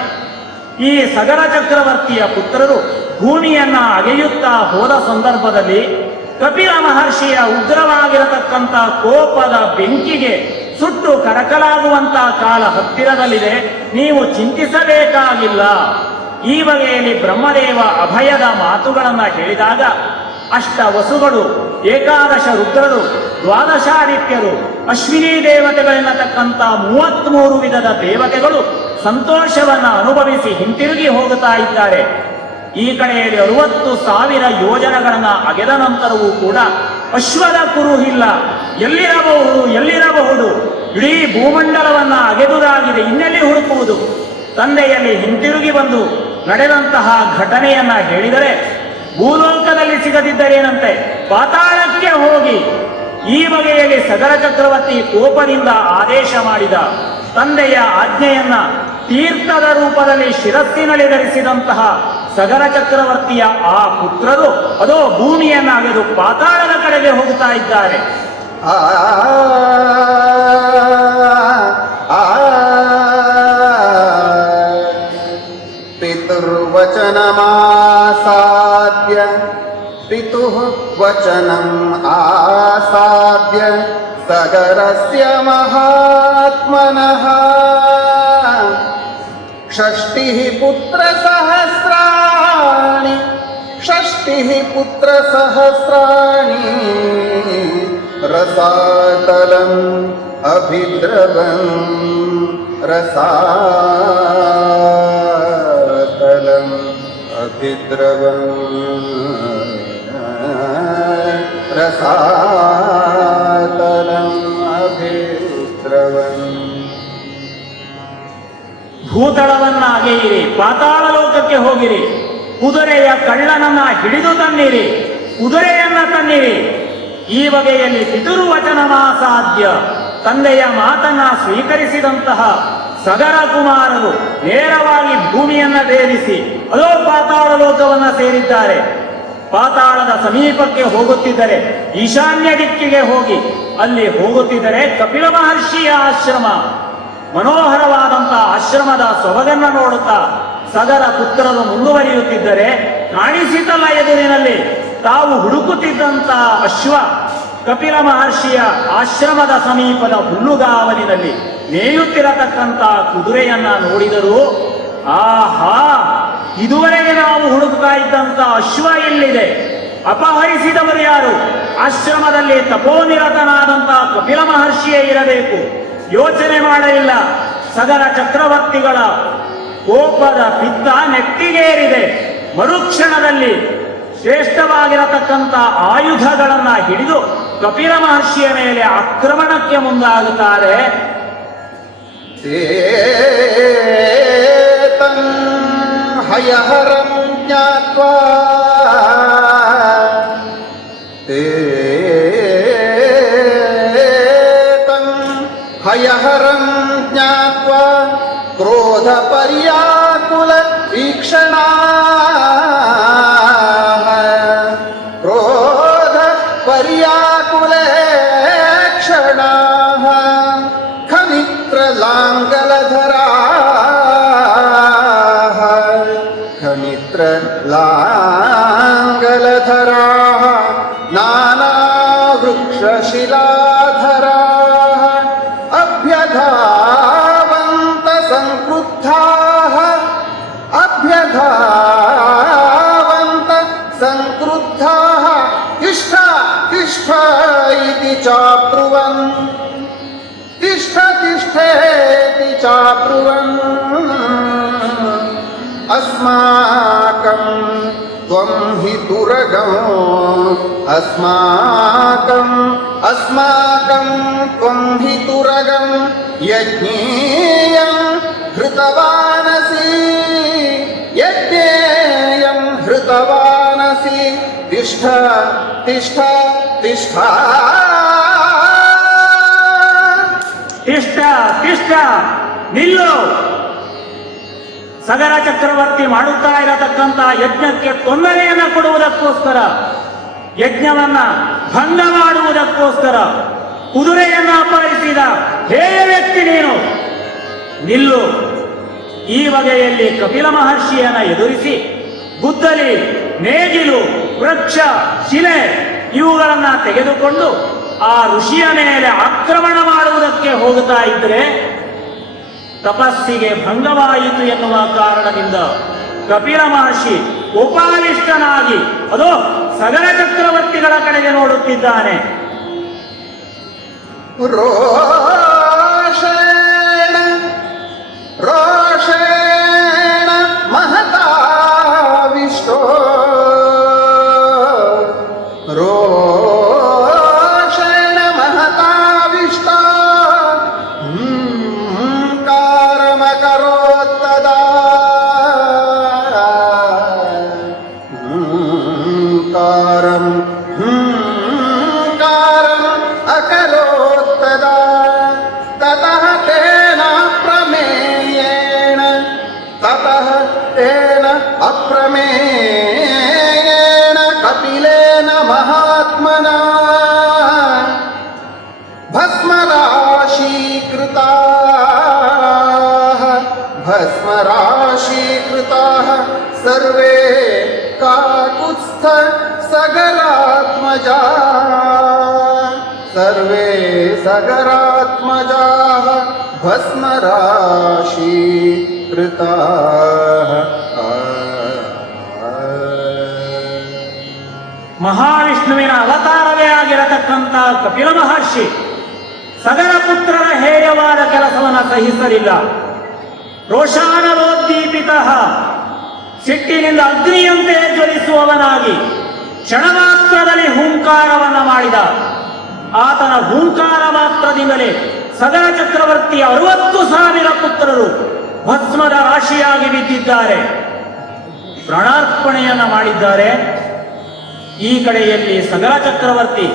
ಈ ಸಗರ ಚಕ್ರವರ್ತಿಯ ಪುತ್ರರು ಭೂಮಿಯನ್ನ ಅಗೆಯುತ್ತಾ ಹೋದ ಸಂದರ್ಭದಲ್ಲಿ ಕಪಿಲ ಮಹರ್ಷಿಯ ಉಗ್ರವಾಗಿರತಕ್ಕಂಥ ಕೋಪದ ಬೆಂಕಿಗೆ ಸುಟ್ಟು ಕರಕಲಾಗುವಂತ ಕಾಲ ಹತ್ತಿರದಲ್ಲಿದೆ. ನೀವು ಚಿಂತಿಸಬೇಕಾಗಿಲ್ಲ. ಈ ಬಗೆಯಲ್ಲಿ ಬ್ರಹ್ಮದೇವ ಅಭಯದ ಮಾತುಗಳನ್ನು ಹೇಳಿದಾಗ ಅಷ್ಟ ವಸುಗಳು, ಏಕಾದಶ ರುದ್ರರು, ದ್ವಾದಶಾದಿತ್ಯರು, ಅಶ್ವಿನಿ ದೇವತೆಗಳೆನ್ನತಕ್ಕಂಥ 33 ವಿಧದ ದೇವತೆಗಳು ಸಂತೋಷವನ್ನ ಅನುಭವಿಸಿ ಹಿಂತಿರುಗಿ ಹೋಗುತ್ತಾ ಇದ್ದಾರೆ. ಈ ಕಡೆಯಲ್ಲಿ 60,000 ಯೋಜನಗಳನ್ನ ಅಗೆದ ನಂತರವೂ ಕೂಡ ಅಶ್ವದ ಕುರುಹಿಲ್ಲ. ಎಲ್ಲಿರಬಹುದು? ಇಡೀ ಭೂಮಂಡಲವನ್ನ ಅಗೆದುದಾಗಿದೆ, ಇನ್ನೆಲ್ಲಿ ಹುಡುಕುವುದು? ತಂದೆಯಲ್ಲಿ ಹಿಂತಿರುಗಿ ಬಂದು ನಡೆದಂತಹ ಘಟನೆಯನ್ನ ಹೇಳಿದರೆ ಭೂಲೋಕದಲ್ಲಿ ಸಿಗದಿದ್ದರೇನಂತೆ ಪಾತಾಳಕ್ಕೆ ಹೋಗಿ ಈ ಬಗೆಯಲ್ಲಿ ಸಗರ ಚಕ್ರವರ್ತಿ ಕೋಪದಿಂದ ಆದೇಶ ಮಾಡಿದ. ತಂದೆಯ ಆಜ್ಞೆಯನ್ನ ತೀರ್ಥದ ರೂಪದಲ್ಲಿ ಶಿರಸ್ಸಿನಲ್ಲಿ ಧರಿಸಿದಂತಹ ಸಗರ ಚಕ್ರವರ್ತಿಯ ಆ ಪುತ್ರರು ಅದೋ ಭೂಮಿಯನ್ನ ಅಗೆದು ಪಾತಾಳದ ಕಡೆಗೆ ಹೋಗ್ತಾ ಇದ್ದಾರೆ. ಪಿತುರ್ವಚನಮಾಸಾದ್ಯ ಪಿತುಃ ವಚನಂ ಆಸಾದ್ಯ ಸಗರಸ್ಯ ಮಹಾತ್ಮನಃ ಷಷ್ಟಿಃ ಪುತ್ರಸಹಸ್ರಾಣಿ ಷಷ್ಟಿಃ ಪುತ್ರಸಹಸ್ರಾಣಿ ರಸಾತಲಂ ಅಭಿದ್ರವಂ ರಸಾತಲಂ ಅಭಿದ್ರವಂ ರಸಾತಲಂ ಅಭಿದ್ರವಂ. ಭೂತಳವನ್ನ ಅಗೆಯಿರಿ, ಪಾತಾಳ ಲೋಕಕ್ಕೆ ಹೋಗಿರಿ, ಕುದುರೆಯ ಕಳ್ಳನನ್ನ ಹಿಡಿದು ತನ್ನಿರಿ, ಕುದುರೆಯನ್ನ ತನ್ನಿರಿ. ಈ ಬಗೆಯಲ್ಲಿ ಪಿತುರ್ವಚನಮಾಸಾದ್ಯ ತಂದೆಯ ಮಾತನ್ನ ಸ್ವೀಕರಿಸಿದಂತಹ ಸಗರ ಕುಮಾರರು ನೇರವಾಗಿ ಭೂಮಿಯನ್ನ ಭೇದಿಸಿ ಅದೋ ಪಾತಾಳ ಲೋಕವನ್ನ ಸೇರಿದ್ದಾರೆ. ಪಾತಾಳದ ಸಮೀಪಕ್ಕೆ ಹೋಗುತ್ತಿದ್ದರೆ ಈಶಾನ್ಯ ದಿಕ್ಕಿಗೆ ಹೋಗಿ ಅಲ್ಲಿ ಹೋಗುತ್ತಿದ್ದರೆ ಕಪಿಲ ಮಹರ್ಷಿಯ ಆಶ್ರಮ. ಮನೋಹರವಾದಂತಹ ಆಶ್ರಮದ ಸೊಬಗನ್ನ ನೋಡುತ್ತಾ ಸಗರ ಪುತ್ರರು ಮುಂದುವರಿಯುತ್ತಿದ್ದರೆ ಕಾಣಿಸಿತಲ್ಲ ಎದುರಿನಲ್ಲಿ ತಾವು ಹುಡುಕುತ್ತಿದ್ದಂತಹ ಅಶ್ವ ಕಪಿಲ ಮಹರ್ಷಿಯ ಆಶ್ರಮದ ಸಮೀಪದ ಹುಲ್ಲುಗಾವಲಿನಲ್ಲಿ ಮೇಯುತ್ತಿರತಕ್ಕಂತಹ ಕುದುರೆಯನ್ನ ನೋಡಿದರು. ಆಹಾ, ಇದುವರೆಗೆ ನಾವು ಹುಡುಕ್ತಾ ಇದ್ದಂತ ಅಶ್ವ ಎಲ್ಲಿದೆ? ಅಪಹರಿಸಿದವರು ಯಾರು? ಆಶ್ರಮದಲ್ಲಿ ತಪೋನಿರತನಾದಂತಹ ಕಪಿಲ ಮಹರ್ಷಿಯೇ ಇರಬೇಕು. ಯೋಚನೆ ಮಾಡಲಿಲ್ಲ. ಸಗರ ಚಕ್ರವರ್ತಿಗಳ ಕೋಪದ ಪಿತ್ತ ನೆತ್ತಿಗೇರಿದೆ. ಮರುಕ್ಷಣದಲ್ಲಿ ಶ್ರೇಷ್ಠವಾಗಿರತಕ್ಕಂಥ ಆಯುಧಗಳನ್ನ ಹಿಡಿದು ಕಪಿಲ ಮಹರ್ಷಿಯ ಮೇಲೆ ಆಕ್ರಮಣಕ್ಕೆ ಮುಂದಾಗುತ್ತಾರೆ. ಏತಂ ಹಯಹರಂ ಜ್ಞಾತ್ವಾ ಏತಂ ಹಯಹರಂ ಜ್ಞಾತ್ವಾ ಕ್ರೋಧ ಪರ್ಯಾಕುಲ ವೀಕ್ಷಣಾ ಕ್ರೋಧ ಪರ್ಯಾಕುಲೇಕ್ಷಣಾ ಖನಿತ್ರ ಲಾಂಗಲಧರಾ ಖನಿತ್ರ ಲಾಂಗಲಧರಾ ನಾನಾ ವೃಕ್ಷ ಶಿಲಾಧರಾ ಅಭ್ಯಧಾವಂತ ಸಂಕ್ರುದ್ಧಾಃ ಅಭ್ಯಧಾವಂತ ಸಂಕ್ರುದ್ಧಾಃ ತಿಷ್ಠ ತಿಷ್ಠ ಇತಿ ಚಾಬ್ರುವನ್ ತಿಷ್ಠ ತಿಷ್ಠೇತಿ ಚಾಬ್ರುವನ್ ಅಸ್ಮಾಕಂ ತ್ವಂ ಹಿ ತುರಗಂ ಅಸ್ಮಾಕಂ ಅಸ್ಮಾಕಂ ತ್ವಂ ಹಿ ತುರಗಂ ಯಜ್ಞೇಯಂ ಹೃತವಾನಸಿ ಯಜ್ಞೇಯಂ ಹೃತವಾನಸಿ ತಿಷ್ಠ ತಿಷ್ಠ ತಿಷ್ಠ ತಿಷ್ಠ ತಿಷ್ಠ ನಿಲ್ಲು. ಸಗರ ಚಕ್ರವರ್ತಿ ಮಾಡುತ್ತಾ ಇರತಕ್ಕಂಥ ಯಜ್ಞಕ್ಕೆ ತೊಂದರೆಯನ್ನು ಕೊಡುವುದಕ್ಕೋಸ್ಕರ, ಯಜ್ಞವನ್ನ ಭಂಗ ಮಾಡುವುದಕ್ಕೋಸ್ಕರ ಕುದುರೆಯನ್ನ ಅಪಹರಿಸಿದ ಹೇಯ ವ್ಯಕ್ತಿ ನೀನು, ನಿಲ್ಲು. ಈ ಬಗೆಯಲ್ಲಿ ಕಪಿಲ ಮಹರ್ಷಿಯನ್ನ ಎದುರಿಸಿ ಗುದ್ದಲಿ, ನೇಗಿಲು, ವೃಕ್ಷ, ಶಿಲೆ ಇವುಗಳನ್ನ ತೆಗೆದುಕೊಂಡು ಆ ಋಷಿಯ ಮೇಲೆ ಆಕ್ರಮಣ ಮಾಡುವುದಕ್ಕೆ ಹೋಗುತ್ತಾ ಇದ್ದರೆ ತಪಸ್ಸಿಗೆ ಭಂಗವಾಯಿತು ಎನ್ನುವ ಕಾರಣದಿಂದ ಕಪಿಲ ಮಹರ್ಷಿ ಕೋಪಾಲಿಷ್ಟನಾಗಿ ಅದೋ ಸಗರ ಚಕ್ರವರ್ತಿಗಳ ಕಡೆಗೆ ನೋಡುತ್ತಿದ್ದಾನೆ. ರೋಷೇಣ ರೋಷೇಣ ಮಹತಾವಿಷ್ಟೋ ರೋಷೇಣ ಮಹತಾವಿಷ್ಟ ಕಾರಮಕರೋತ್ತದಾ ಹೂಂಕಾರಂ ಅಕರೋತ್ತದಾ ತತಃ ತೇನ ಪ್ರಮೇಯೇಣ ತತಃ ತೇನ ಅಪ್ರಮೇಯೇಣ ಕಪಿಲೇನ ಮಹಾತ್ಮನ ಭಸ್ಮರಾಶೀಕೃತಾಃ ಸರ್ವೇ ಕಾಕುತ್ಸ್ಥ ಸಗರಾತ್ಮಜಾಃ ಭಸ್ಮರಾಶೀಕೃತಾಃ. ಮಹಾವಿಷ್ಣುವಿನ ಅವತಾರವೇ ಆಗಿರತಕ್ಕಂಥ ಕಪಿಲ ಮಹರ್ಷಿ ಸಗರ ಪುತ್ರರ ಹೇಯವಾದ ಕೆಲಸವನ್ನು ಸಹಿಸಲಿಲ್ಲ. ರೋಷಾನಲೋದ್ದೀಪಿತ, ಸಿಟ್ಟಿನಿಂದ ಅಗ್ನಿಯಂತೆ ಜ್ವಲಿಸುವವನಾಗಿ ಕ್ಷಣಮಾತ್ರದಲ್ಲಿ ಹೂಂಕಾರವನ್ನ ಮಾಡಿದ. ಆತನ ಹೂಂಕಾರ ಮಾತ್ರದಿಂದಲೇ ಸಗರ ಚಕ್ರವರ್ತಿಯ 60,000 ಪುತ್ರರು ಭಸ್ಮದ ರಾಶಿಯಾಗಿ ಬಿದ್ದಿದ್ದಾರೆ, ಪ್ರಾಣಾರ್ಪಣೆಯನ್ನ ಮಾಡಿದ್ದಾರೆ. ಈ ಕಡೆಯಲ್ಲಿ ಸಗರ ಚಕ್ರವರ್ತಿ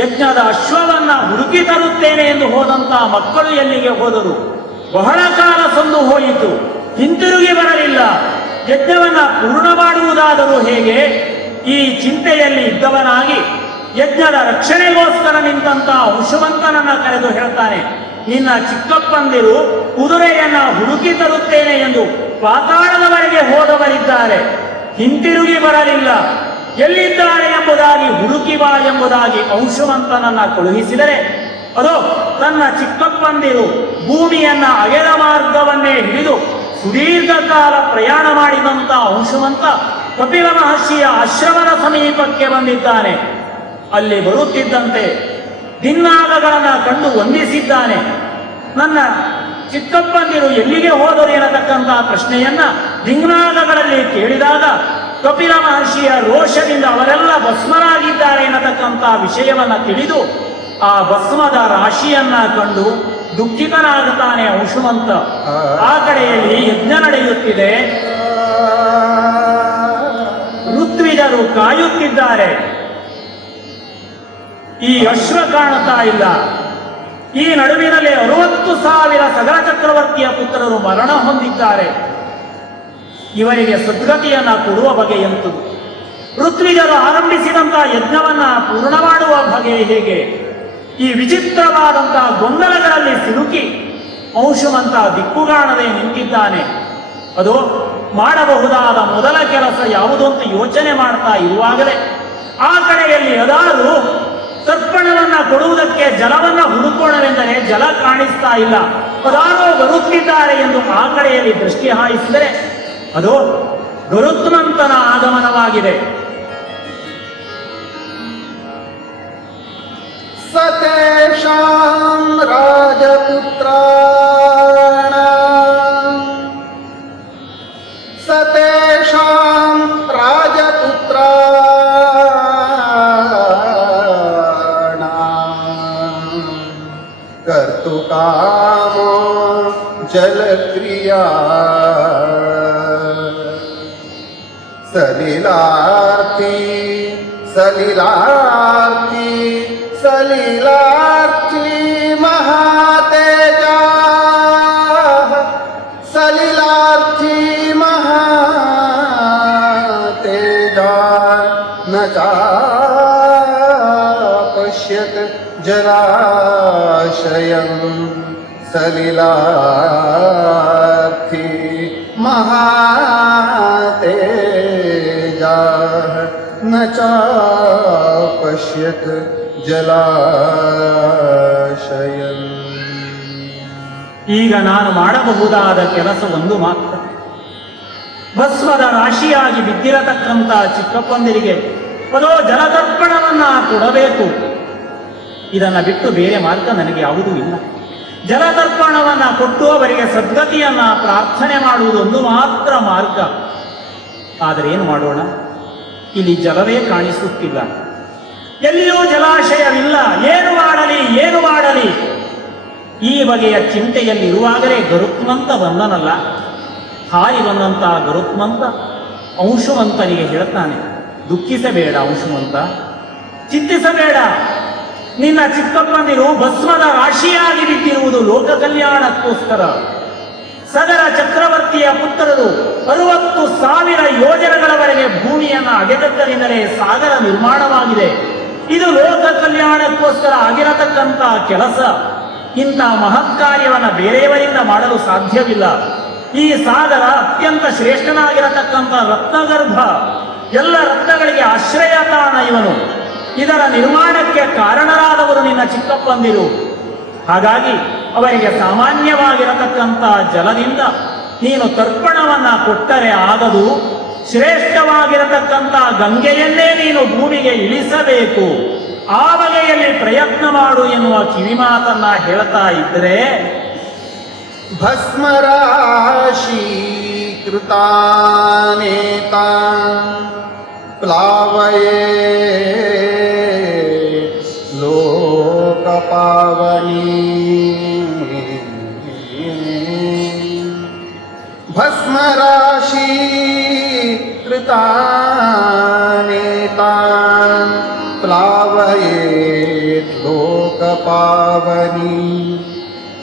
ಯಜ್ಞದ ಅಶ್ವವನ್ನ ಹುಡುಕಿ ತರುತ್ತೇನೆ ಎಂದು ಹೋದಂತಹ ಮಕ್ಕಳು ಎಲ್ಲಿಗೆ ಹೋದರು? ಬಹಳ ಕಾಲ ಸಂದು ಹೋಯಿತು, ಹಿಂತಿರುಗಿ ಬರಲಿಲ್ಲ. ಯಜ್ಞವನ್ನ ಪೂರ್ಣ ಮಾಡುವುದಾದರೂ ಹೇಗೆ? ಈ ಚಿಂತೆಯಲ್ಲಿ ಇದ್ದವನಾಗಿ ಯಜ್ಞದ ರಕ್ಷಣೆಗೋಸ್ಕರ ನಿಂತಹ ಅಂಶುವಂತನನ್ನ ಕರೆದು ಹೇಳ್ತಾನೆ, ನಿನ್ನ ಚಿಕ್ಕಪ್ಪಂದಿರು ಕುದುರೆಯನ್ನ ಹುಡುಕಿ ತರುತ್ತೇನೆ ಎಂದು ಪಾತಾಳದವರೆಗೆ ಹೋದವರಿದ್ದಾರೆ, ಹಿಂತಿರುಗಿ ಬರಲಿಲ್ಲ. ಎಲ್ಲಿದ್ದಾರೆ ಎಂಬುದಾಗಿ ಹುಡುಕಿ ಬಾ ಎಂಬುದಾಗಿ ಅಂಶುವಂತನನ್ನ ಕಳುಹಿಸಿದರೆ, ಅದೋ ತನ್ನ ಚಿಕ್ಕಪ್ಪಂದಿರು ಭೂಮಿಯನ್ನ ಅಗೆದ ಮಾರ್ಗವನ್ನೇ ಹಿಡಿದು ಸುದೀರ್ಘ ಕಾಲ ಪ್ರಯಾಣ ಮಾಡಿದಂತ ಅಂಶುವಂತ ಕಪಿಲ ಮಹರ್ಷಿಯ ಆಶ್ರಮದ ಸಮೀಪಕ್ಕೆ ಬಂದಿದ್ದಾನೆ. ಅಲ್ಲಿ ಬರುತ್ತಿದ್ದಂತೆ ದಿನ್ನಾಗಗಳನ್ನ ಕಂಡು ವಂದಿಸಿದ್ದಾನೆ. ನನ್ನ ಚಿಕ್ಕಪ್ಪಂದಿರು ಎಲ್ಲಿಗೆ ಹೋದರು ಎನ್ನತಕ್ಕಂತಹ ಪ್ರಶ್ನೆಯನ್ನ ದಿಗ್ನಾಗಗಳಲ್ಲಿ ಕೇಳಿದಾಗ ಕಪಿಲ ಮಹರ್ಷಿಯ ರೋಷದಿಂದ ಅವರೆಲ್ಲ ಭಸ್ಮರಾಗಿದ್ದಾರೆ ಎನ್ನತಕ್ಕಂತಹ ವಿಷಯವನ್ನ ತಿಳಿದು ಆ ಭಸ್ಮದ ರಾಶಿಯನ್ನ ಕಂಡು ದುಃಖಿತನಾಗುತ್ತಾನೆ ಅಂಶುವಂತ. ಆ ಕಡೆಯಲ್ಲಿ ಯಜ್ಞ ನಡೆಯುತ್ತಿದೆ, ಋತ್ವಿಜರು ಕಾಯುತ್ತಿದ್ದಾರೆ. ಈ ಅಶ್ವ ಕಾಣುತ್ತಾ ಇಲ್ಲ. ಈ ನಡುವಿನಲ್ಲಿ 60,000 ಸಗರ ಚಕ್ರವರ್ತಿಯ ಪುತ್ರರು ಮರಣ ಹೊಂದಿದ್ದಾರೆ. ಇವರಿಗೆ ಸದ್ಗತಿಯನ್ನ ಕೊಡುವ ಬಗೆಯಂತದು. ಋತ್ವಿಜರು ಆರಂಭಿಸಿದಂತಹ ಯಜ್ಞವನ್ನ ಪೂರ್ಣ ಮಾಡುವ ಬಗೆ ಹೇಗೆ? ಈ ವಿಚಿತ್ರವಾದಂತಹ ಗೊಂದಲಗಳಲ್ಲಿ ಸಿಲುಕಿ ಅಂಶುವಂತ ದಿಕ್ಕುಗಾಣದೆ ನಿಂತಿದ್ದಾನೆ. ಅದು ಮಾಡಬಹುದಾದ ಮೊದಲ ಕೆಲಸ ಯಾವುದು ಅಂತ ಯೋಚನೆ ಮಾಡ್ತಾ ಇರುವಾಗಲೇ ಆ ಕಡೆಯಲ್ಲಿ ಅದಾರು ತರ್ಪಣವನ್ನ ಕೊಡುವುದಕ್ಕೆ ಜಲವನ್ನ ಹುಡುಕೋಣವೆಂದರೆ ಜಲ ಕಾಣಿಸ್ತಾ ಇಲ್ಲ. ಅದಾರೋ ಬರುತ್ತಿದ್ದಾರೆ ಎಂದು ಆ ಕಡೆಯಲ್ಲಿ ದೃಷ್ಟಿ ಹಾಯಿಸಿದರೆ ಅದು ಗರುತ್ಮಂತನ ಆಗಮನವಾಗಿದೆ. ಸತೇಷಾಂ ರಾಜಪುತ್ರಾಣ ಕರ್ತುಕಾಮೋ ಜಲಕ್ರಿಯಾ ಸಲಿಲಾರ್ಥಿ ಮಹಾತೇಜ ಸಲಿಲಾರ್ಥಿ ಮಹಾತೇಜ ನ ಚಾಪಶ್ಯತ್ ಜಲಾಶಯಂ ಸಲಿಲಾರ್ಥಿ ಮಹಾತೇಜ ನ ಚಾಪಶ್ಯತ್ ಜಲಾಶಯಂ. ಈಗ ನಾನು ಮಾಡಬಹುದಾದ ಕೆಲಸ ಒಂದು ಮಾತ್ರ. ಭಸ್ಮದ ರಾಶಿಯಾಗಿ ಬಿದ್ದಿರತಕ್ಕಂಥ ಚಿಕ್ಕಪ್ಪಂದಿರಿಗೆ ಅದೋ ಜಲತರ್ಪಣವನ್ನ ಕೊಡಬೇಕು. ಇದನ್ನ ಬಿಟ್ಟು ಬೇರೆ ಮಾರ್ಗ ನನಗೆ ಯಾವುದೂ ಇಲ್ಲ. ಜಲತರ್ಪಣವನ್ನ ಕೊಟ್ಟು ಅವರಿಗೆ ಸದ್ಗತಿಯನ್ನ ಪ್ರಾರ್ಥನೆ ಮಾಡುವುದೊಂದು ಮಾತ್ರ ಮಾರ್ಗ. ಆದರೆ ಏನು ಮಾಡೋಣ? ಇಲ್ಲಿ ಜಲವೇ ಕಾಣಿಸುತ್ತಿಲ್ಲ, ಎಲ್ಲಿಯೂ ಜಲಾಶಯವಿಲ್ಲ. ಏನು ಮಾಡಲಿ? ಈ ಬಗೆಯ ಚಿಂತೆಯಲ್ಲಿರುವಾಗಲೇ ಗರುತ್ಮಂತ ಬಂದನಲ್ಲ. ಹಾರಿ ಬಂದಂತಹ ಗರುತ್ಮಂತ ಅಂಶುವಂತನಿಗೆ ಹೇಳ್ತಾನೆ, ದುಃಖಿಸಬೇಡ ಅಂಶುಮಂತ, ಚಿಂತಿಸಬೇಡ. ನಿನ್ನ ಚಿಕ್ಕಪ್ಪಂದಿರು ಭಸ್ಮದ ರಾಶಿಯಾಗಿ ಬಿದ್ದಿರುವುದು ಲೋಕ ಕಲ್ಯಾಣಕ್ಕೋಸ್ಕರ. ಸಗರ ಚಕ್ರವರ್ತಿಯ ಪುತ್ರರು 60,000 ಯೋಜನೆಗಳವರೆಗೆ ಭೂಮಿಯನ್ನು ಅಗೆದದ್ದರಿಂದಲೇ ಸಾಗರ ನಿರ್ಮಾಣವಾಗಿದೆ. ಇದು ಲೋಕ ಕಲ್ಯಾಣಕ್ಕೋಸ್ಕರ ಆಗಿರತಕ್ಕಂಥ ಕೆಲಸ. ಇಂಥ ಮಹತ್ ಕಾರ್ಯವನ್ನು ಬೇರೆಯವರಿಂದ ಮಾಡಲು ಸಾಧ್ಯವಿಲ್ಲ. ಈ ಸಾಗರ ಅತ್ಯಂತ ಶ್ರೇಷ್ಠನಾಗಿರತಕ್ಕಂಥ ರತ್ನಗರ್ಭ, ಎಲ್ಲ ರತ್ನಗಳಿಗೆ ಆಶ್ರಯ ತಾಣ ಇವನು. ಇದರ ನಿರ್ಮಾಣಕ್ಕೆ ಕಾರಣರಾದವರು ನಿನ್ನ ಚಿಕ್ಕಪ್ಪಂದಿರು. ಹಾಗಾಗಿ ಅವರಿಗೆ ಸಾಮಾನ್ಯವಾಗಿರತಕ್ಕಂಥ ಜಲದಿಂದ ನೀನು ತರ್ಪಣವನ್ನ ಕೊಟ್ಟರೆ ಆಗದು. ಶ್ರೇಷ್ಠವಾಗಿರತಕ್ಕಂಥ ಗಂಗೆಯನ್ನೇ ನೀನು ಭೂಮಿಗೆ ಇಳಿಸಬೇಕು. ಆ ಬಗೆಯಲ್ಲಿ ಪ್ರಯತ್ನ ಮಾಡು ಎನ್ನುವ ಕಿವಿಮಾತನ್ನ ಹೇಳ್ತಾ ಇದ್ರೆ, ಭಸ್ಮರಾಶಿ ಕೃತಾನೇತಾ ಪ್ಲಾವಯೇ ಲೋಕಪಾವನಿ. ಭಸ್ಮರಾಶಿ ಕೃತಾನೇತಾ ಪ್ಲಾವಯೇತ್ ಲೋಕಪಾವನಿ.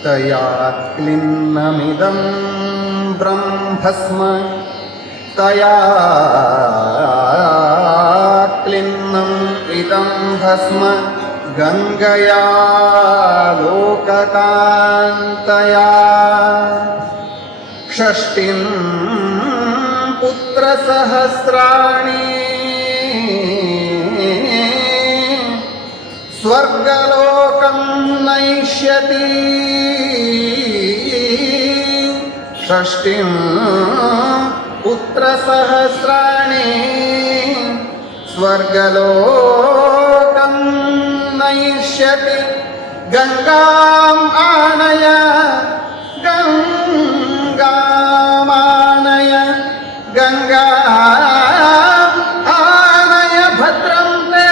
ತಯಾ ಕ್ಲಿನ್ನಮಿದಂ ಬ್ರಹ್ಮಸ್ಮ ತಯಾ ಕ್ಲಿನ್ನಂ ಇದಂ ಭಸ್ಮ ಗಂಗಯಾ ಲೋಕಕಾಂತಯಾ. ಷಷ್ಠಿಂ ಪುತ್ರಸಹಸ್ರಾಣಿ ಸ್ವರ್ಗಲೋಕಂ ನೈಷ್ಯತಿ. ಷಷ್ಠಿಂ ಪುತ್ರಸಹಸ್ರಾಣಿ ಸ್ವರ್ಗಲೋಕಂ ನೈಷ್ಯತಿ. ಗಂಗಾಂ ಆನಯ ಗಂಗಾಮಾನಯ ಗಂಗಾಂ ಆನಯ ಭದ್ರಂ ತೇ.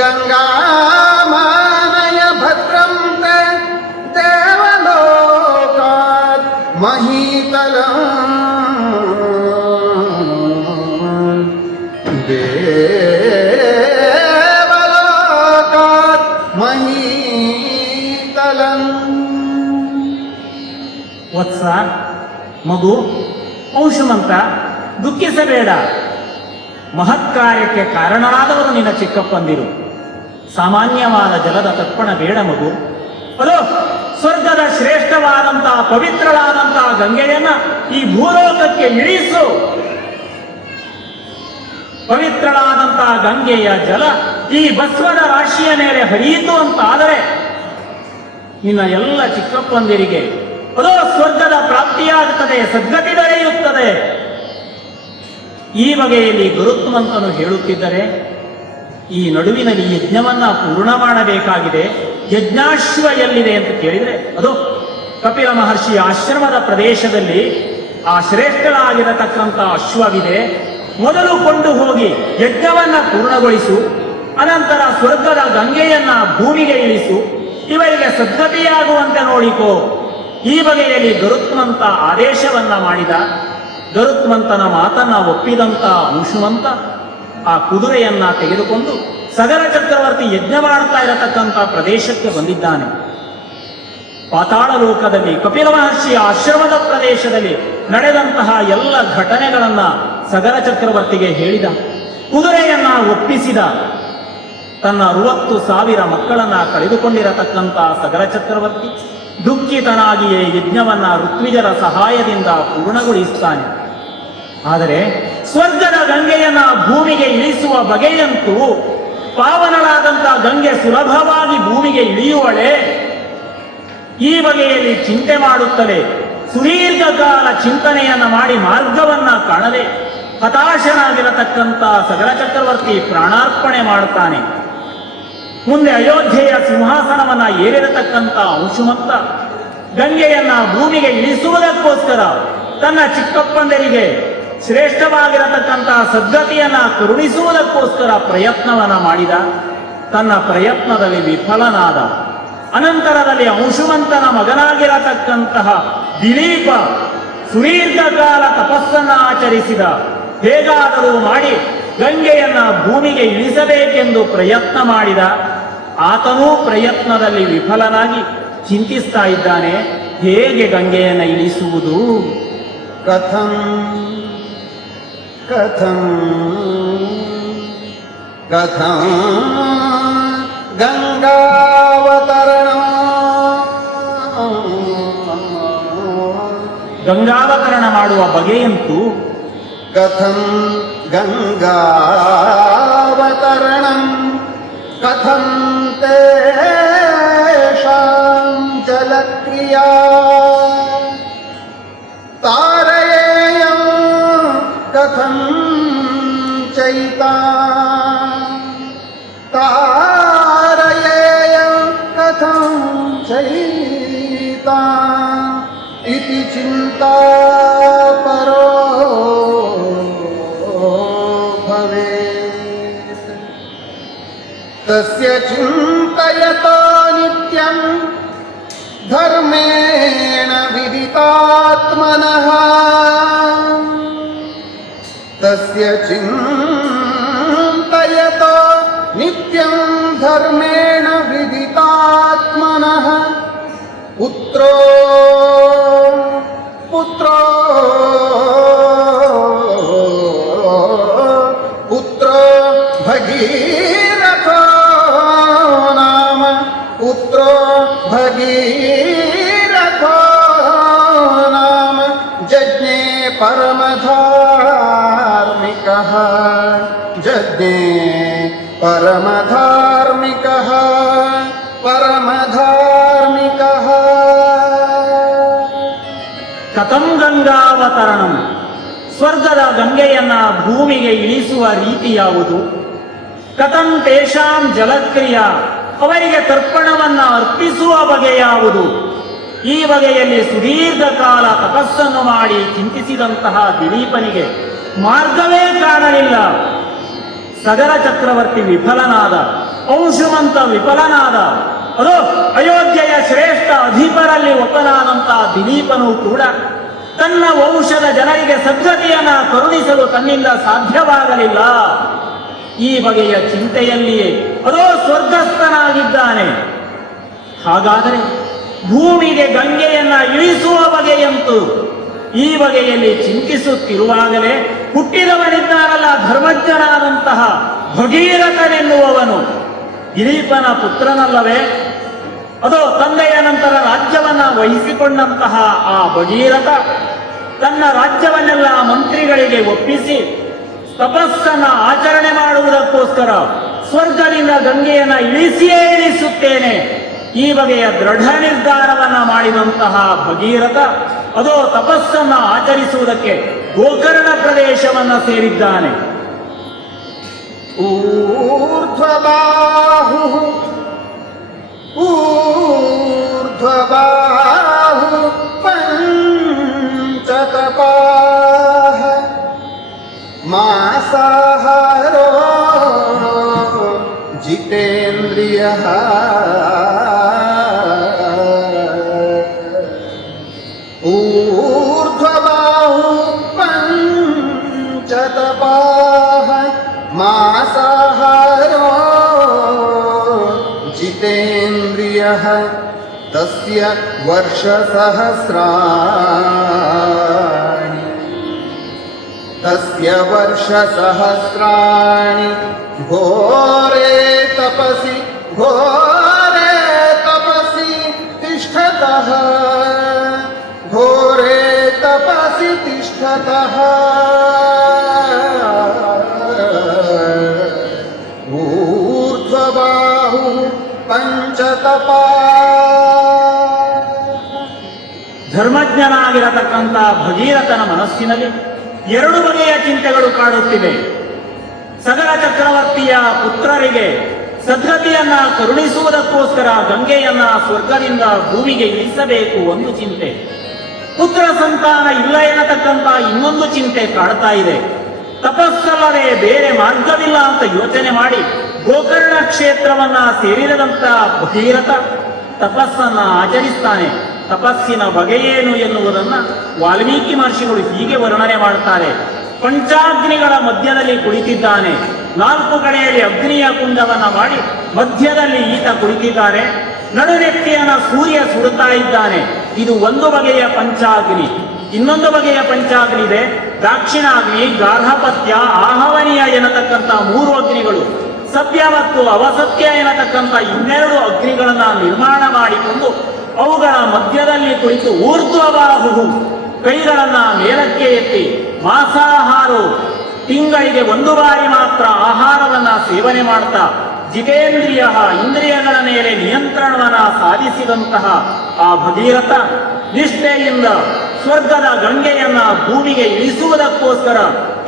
ಗಂಗಾಮಾನಯ ಭದ್ರಂ ತೇ ದೇವಲೋಕಾತ್ ಮಹೀತಲಂ. ದೇವಲೋಕಾತ್ ಮಹೀತಲಂ. ವತ್ಸ, ಮಗು, ಅಂಶುಮಂತ, ದುಃಖಿಸಬೇಡ. ಮಹತ್ ಕಾರ್ಯಕ್ಕೆ ಕಾರಣರಾದವರು ನಿನ್ನ ಚಿಕ್ಕಪ್ಪಂದಿರು. ಸಾಮಾನ್ಯವಾದ ಜಲದ ತರ್ಪಣ ಬೇಡ ಮಗು. ಅದು ಸ್ವರ್ಗದ ಶ್ರೇಷ್ಠವಾದಂತಹ ಪವಿತ್ರವಾದಂತಹ ಗಂಗೆಯನ್ನ ಈ ಭೂಲೋಕಕ್ಕೆ ಇಳಿಸು. ಪವಿತ್ರವಾದಂತಹ ಗಂಗೆಯ ಜಲ ಈ ಭಸ್ಮದ ರಾಶಿಯ ಮೇಲೆ ಹರಿಯಿತು ಅಂತಾದರೆ ನಿನ್ನ ಎಲ್ಲ ಚಿಕ್ಕಪ್ಪಂದಿರಿಗೆ ಅದೋ ಸ್ವರ್ಗದ ಪ್ರಾಪ್ತಿಯಾಗುತ್ತದೆ, ಸದ್ಗತಿ ದೊರೆಯುತ್ತದೆ. ಈ ಬಗೆಯಲ್ಲಿ ಗರುತ್ಮಂತನು ಹೇಳುತ್ತಿದ್ದರೆ, ಈ ನಡುವಿನಲ್ಲಿ ಯಜ್ಞವನ್ನ ಪೂರ್ಣ ಮಾಡಬೇಕಾಗಿದೆ. ಯಜ್ಞಾಶ್ವ ಎಲ್ಲಿದೆ ಅಂತ ಕೇಳಿದರೆ, ಅದು ಕಪಿಲ ಮಹರ್ಷಿಯ ಆಶ್ರಮದ ಪ್ರದೇಶದಲ್ಲಿ ಆ ಶ್ರೇಷ್ಠರಾಗಿರತಕ್ಕಂಥ ಅಶ್ವವಿದೆ. ಮೊದಲು ಕೊಂಡು ಹೋಗಿ ಯಜ್ಞವನ್ನ ಪೂರ್ಣಗೊಳಿಸು, ಅನಂತರ ಸ್ವರ್ಗದ ಗಂಗೆಯನ್ನ ಭೂಮಿಗೆ ಇಳಿಸು, ಇವರಿಗೆ ಸದ್ಗತಿಯಾಗುವಂತೆ ನೋಡಿಕೋ. ಈ ಬಗೆಯಲ್ಲಿ ಗರುತ್ಮಂತ ಆದೇಶವನ್ನ ಮಾಡಿದ. ಗರುತ್ಮಂತನ ಮಾತನ್ನ ಒಪ್ಪಿದಂತ ಅಂಶುಮಂತ ಆ ಕುದುರೆಯನ್ನ ತೆಗೆದುಕೊಂಡು ಸಗರ ಚಕ್ರವರ್ತಿ ಯಜ್ಞ ಮಾಡ್ತಾ ಇರತಕ್ಕಂಥ ಪ್ರದೇಶಕ್ಕೆ ಬಂದಿದ್ದಾನೆ. ಪಾತಾಳ ಲೋಕದಲ್ಲಿ ಕಪಿಲ ಮಹರ್ಷಿಯ ಆಶ್ರಮದ ಪ್ರದೇಶದಲ್ಲಿ ನಡೆದಂತಹ ಎಲ್ಲ ಘಟನೆಗಳನ್ನ ಸಗರ ಚಕ್ರವರ್ತಿಗೆ ಹೇಳಿದ. ಕುದುರೆಯನ್ನ ಒಪ್ಪಿಸಿದ. ತನ್ನ 60,000 ಮಕ್ಕಳನ್ನ ಕಳೆದುಕೊಂಡಿರತಕ್ಕಂಥ ಸಗರ ಚಕ್ರವರ್ತಿ ದುಃಖಿತನಾಗಿಯೇ ಯಜ್ಞವನ್ನ ಋತ್ವಿಜರ ಸಹಾಯದಿಂದ ಪೂರ್ಣಗೊಳಿಸುತ್ತಾನೆ. ಆದರೆ ಸ್ವರ್ಗದ ಗಂಗೆಯನ್ನ ಭೂಮಿಗೆ ಇಳಿಸುವ ಬಗೆಯಂತೂ ಪಾವನಳಾದಂಥ ಗಂಗೆ ಸುಲಭವಾಗಿ ಭೂಮಿಗೆ ಇಳಿಯುವಳೆ. ಈ ಬಗೆಯಲ್ಲಿ ಚಿಂತೆ ಮಾಡುತ್ತಲೇ ಸುದೀರ್ಘಕಾಲ ಚಿಂತನೆಯನ್ನ ಮಾಡಿ ಮಾರ್ಗವನ್ನ ಕಾಣದೆ ಹತಾಶನಾಗಿರತಕ್ಕಂಥ ಸಗರ ಚಕ್ರವರ್ತಿ ಪ್ರಾಣಾರ್ಪಣೆ ಮಾಡುತ್ತಾನೆ. ಮುಂದೆ ಅಯೋಧ್ಯೆಯ ಸಿಂಹಾಸನವನ್ನ ಏರಿರತಕ್ಕಂಥ ಅಂಶುಮಂತ ಗಂಗೆಯನ್ನ ಭೂಮಿಗೆ ಇಳಿಸುವುದಕ್ಕೋಸ್ಕರ ತನ್ನ ಚಿಕ್ಕಪ್ಪಂದರಿಗೆ ಶ್ರೇಷ್ಠವಾಗಿರತಕ್ಕಂಥ ಸದ್ಗತಿಯನ್ನ ಕರುಣಿಸುವುದಕ್ಕೋಸ್ಕರ ಪ್ರಯತ್ನವನ್ನ ಮಾಡಿದ. ತನ್ನ ಪ್ರಯತ್ನದಲ್ಲಿ ವಿಫಲನಾದ. ಅನಂತರದಲ್ಲಿ ಅಂಶುಮಂತನ ಮಗನಾಗಿರತಕ್ಕಂತಹ ದಿಲೀಪ ಸುದೀರ್ಘಕಾಲ ತಪಸ್ಸನ್ನ ಆಚರಿಸಿದ. ಹೇಗಾದರೂ ಮಾಡಿ ಗಂಗೆಯನ್ನ ಭೂಮಿಗೆ ಇಳಿಸಬೇಕೆಂದು ಪ್ರಯತ್ನ ಮಾಡಿದ. ಆತನೂ ಪ್ರಯತ್ನದಲ್ಲಿ ವಿಫಲನಾಗಿ ಚಿಂತಿಸ್ತಾ ಇದ್ದಾನೆ, ಹೇಗೆ ಗಂಗೆಯನ್ನ ಇಳಿಸುವುದು? ಕಥಂ ಕಥಂ ಕಥಂ ಗಂಗಾವತರಣ ಗಂಗಾವತರಣ ಮಾಡುವ ಬಗೆಯಂತೂ ಕಥಂ ಗಂಗಾವತರಣಂ ಕಥಂ ತೇಷಾಂ ಜಲಕ್ರಿಯಾ ತಾರಯೇಯಂ ಕಥಂ ಚೈತಾ ತಾರಯೇಯಂ ಕಥಂ ಚೈತಾ ಇತಿ ಚಿಂತಾ ಪರೋ ಭವೇತ್. ತಸ್ಯ ಚಿಂತಯತಾ ನಿತ್ಯಂ ಧರ್ಮೇಣ ವಿದಿತಾತ್ಮನಃ ತಸ್ಯ ಚಿಂತಯತಾ ನಿತ್ಯಂ ಧರ್ಮೇಣ ವಿದಿತಾತ್ಮನಃ ಪುತ್ರೋ ಪುತ್ರೋ ಪುತ್ರೋ ಭಗೀರಥೋ ನಾಮ ಪುತ್ರೋ ಭಗೀರಥೋ ನಾಮ ಜಜ್ಞೆ ಪರಮಧಾರ್ಮಿಕಃ ಜಜ್ಞೆ ಪರಮಧಾರ್ಮಿಕಃ ಪರಮಧಾರ್ಮಿಕಃ. ಕಥಂ ಗಂಗಾವತರಣಂ, ಸ್ವರ್ಗದ ಗಂಗೆಯನ್ನ ಭೂಮಿಗೆ ಇಳಿಸುವ ರೀತಿ ಯಾವುದು? ಕಥಂ ತೇಷಾಂ ಜಲಕ್ರಿಯಾ, ಅವರಿಗೆ ತರ್ಪಣವನ್ನ ಅರ್ಪಿಸುವ ಬಗೆ ಯಾವುದು? ಈ ಬಗೆಯಲ್ಲಿ ಸುದೀರ್ಘ ಕಾಲ ತಪಸ್ಸನ್ನು ಮಾಡಿ ಚಿಂತಿಸಿದಂತಹ ದಿಲೀಪನಿಗೆ ಮಾರ್ಗವೇ ಕಾಣಲಿಲ್ಲ. ಸಗರ ಚಕ್ರವರ್ತಿ ವಿಫಲನಾದ, ಅಂಶುಮಂತ ವಿಫಲನಾದ, ಅದು ಅಯೋಧ್ಯೆಯ ಶ್ರೇಷ್ಠ ಅಧಿಪರಲ್ಲಿ ಒಬ್ಬನಾದಂತಹ ದಿಲೀಪನು ಕೂಡ ತನ್ನ ವಂಶದ ಜನರಿಗೆ ಸದ್ಗತಿಯನ್ನ ಕರುಣಿಸಲು ತನ್ನಿಂದ ಸಾಧ್ಯವಾಗಲಿಲ್ಲ. ಈ ಬಗೆಯ ಚಿಂತೆಯಲ್ಲಿಯೇ ಅದೋ ಸ್ವರ್ಗಸ್ಥನಾಗಿದ್ದಾನೆ. ಹಾಗಾದರೆ ಭೂಮಿಗೆ ಗಂಗೆಯನ್ನ ಇಳಿಸುವ ಬಗೆಯಂತೂ ಈ ಬಗೆಯಲ್ಲಿ ಚಿಂತಿಸುತ್ತಿರುವಾಗಲೇ ಹುಟ್ಟಿದವನಿದ್ದಾನಲ್ಲ ಧರ್ಮಜ್ಞನಾದಂತಹ ಭಗೀರಥನೆನ್ನುವವನು ದಿಲೀಪನ ಪುತ್ರನಲ್ಲವೇ? ಅದು ತಂದೆಯ ನಂತರ ರಾಜ್ಯವನ್ನ ವಹಿಸಿಕೊಂಡಂತಹ ಆ ಭಗೀರಥ ತನ್ನ ರಾಜ್ಯವನ್ನೆಲ್ಲ ಮಂತ್ರಿಗಳಿಗೆ ಒಪ್ಪಿಸಿ ತಪಸ್ಸನ್ನ ಆಚರಣೆ ಮಾಡುವುದಕ್ಕೋಸ್ಕರ ಸ್ವರ್ಗದಿಂದ ಗಂಗೆಯನ್ನ ಇಳಿಸಿಯೇ ಇಳಿಸುತ್ತೇನೆ ಈ ಬಗೆಯ ದೃಢ ನಿರ್ಧಾರವನ್ನ ಮಾಡಿದಂತಹ ಭಗೀರಥ ಅದೋ ತಪಸ್ಸನ್ನ ಆಚರಿಸುವುದಕ್ಕೆ ಗೋಕರ್ಣ ಪ್ರದೇಶವನ್ನ ಸೇರಿದ್ದಾನೆ. ಊರ್ಧ್ವಬಾಹು ಊರ್ಧ್ವಬಾಹು ಪಂಚತಪಾಃ ಮಾಸಾಹಾರೋ ಜಿತೇಂದ್ರಿಯಃ ಊರ್ಧ್ವಬಾಹು ಪಂಚತಪಾಃ ಮಾಸಾಹಾರೋ ಜಿತೇಂದ್ರಿಯಃ ತಸ್ಯ ವರ್ಷಸಹಸ್ರಾಣಿ ತಸ್ಯ ವರ್ಷಸಹಸ್ರಾಣಿ ಘೋರೆ ತಪಸಿ ತಿಷ್ಠತಃ ಘೋರೆ ತಪಸಿ ತಿಷ್ಠತಃ ಊರ್ಧ್ವಬಾಹು ಪಂಚತಪಾ. ಧರ್ಮಜ್ಞನಾಗಿರತಕ್ಕಂಥ ಭಗೀರಥನ ಮನಸ್ಸಿನಲ್ಲಿ ಎರಡು ಬಗೆಯ ಚಿಂತೆಗಳು ಕಾಡುತ್ತಿವೆ. ಸಗರ ಚಕ್ರವರ್ತಿಯ ಪುತ್ರರಿಗೆ ಸದ್ಗತಿಯನ್ನ ಕರುಣಿಸುವುದಕ್ಕೋಸ್ಕರ ಗಂಗೆಯನ್ನ ಸ್ವರ್ಗದಿಂದ ಭೂಮಿಗೆ ಇಳಿಸಬೇಕು ಒಂದು ಚಿಂತೆ, ಪುತ್ರ ಸಂತಾನ ಇಲ್ಲ ಎನ್ನತಕ್ಕಂಥ ಇನ್ನೊಂದು ಚಿಂತೆ ಕಾಡ್ತಾ ಇದೆ. ತಪಸ್ಸಲ್ಲದೆ ಬೇರೆ ಮಾರ್ಗವಿಲ್ಲ ಅಂತ ಯೋಚನೆ ಮಾಡಿ ಗೋಕರ್ಣ ಕ್ಷೇತ್ರವನ್ನ ಸೇರಿದಂತ ಭಗೀರಥ ತಪಸ್ಸನ್ನ ಆಚರಿಸ್ತಾನೆ. ತಪಸ್ಸಿನ ಬಗೆಯೇನು ಎನ್ನುವುದನ್ನ ವಾಲ್ಮೀಕಿ ಮಹರ್ಷಿಗಳು ಹೀಗೆ ವರ್ಣನೆ ಮಾಡ್ತಾರೆ. ಪಂಚಾಗ್ನಿಗಳ ಮಧ್ಯದಲ್ಲಿ ಕುಳಿತಿದ್ದಾನೆ. 4 ಕಡೆಯಲ್ಲಿ ಅಗ್ನಿಯ ಕುಂಡವನ್ನ ಮಾಡಿ ಮಧ್ಯದಲ್ಲಿ ಈತ ಕುಳಿತಿದ್ದಾನೆ. ನಡುನೆತ್ತಿಯನ್ನ ಸೂರ್ಯ ಸುಡುತ್ತಾ ಇದ್ದಾನೆ. ಇದು ಒಂದು ಬಗೆಯ ಪಂಚಾಗ್ನಿ. ಇನ್ನೊಂದು ಬಗೆಯ ಪಂಚಾಗ್ನಿ ಇದೆ. ದಾಕ್ಷಿಣಾಗ್ನಿ, ಗಾರ್ಹಪತ್ಯ, ಆಹವನೀಯ ಎನ್ನತಕ್ಕಂಥ 3 ಅಗ್ನಿಗಳು, ಸತ್ಯ ಮತ್ತು ಅವಸತ್ಯ ಎನ್ನತಕ್ಕಂಥ 2 ಅಗ್ನಿಗಳನ್ನ ನಿರ್ಮಾಣ ಮಾಡಿಕೊಂಡು ಅವುಗಳ ಮಧ್ಯದಲ್ಲಿ ಕುಳಿತು ಊರ್ಧ್ವಬಾಹು, ಕೈಗಳನ್ನ ಮೇಲಕ್ಕೆ ಎತ್ತಿ, ಮಾಂಸಾಹಾರ, ತಿಂಗಳಿಗೆ 1 ಬಾರಿ ಮಾತ್ರ ಆಹಾರವನ್ನ ಸೇವನೆ ಮಾಡ್ತಾ ಜಿತೇಂದ್ರಿಯ, ಇಂದ್ರಿಯಗಳ ಮೇಲೆ ನಿಯಂತ್ರಣವನ್ನ ಸಾಧಿಸಿದಂತಹ ಆ ಭಗೀರಥ ನಿಷ್ಠೆಯಿಂದ ಸ್ವರ್ಗದ ಗಂಗೆಯನ್ನ ಭೂಮಿಗೆ ಇಳಿಸುವುದಕ್ಕೋಸ್ಕರ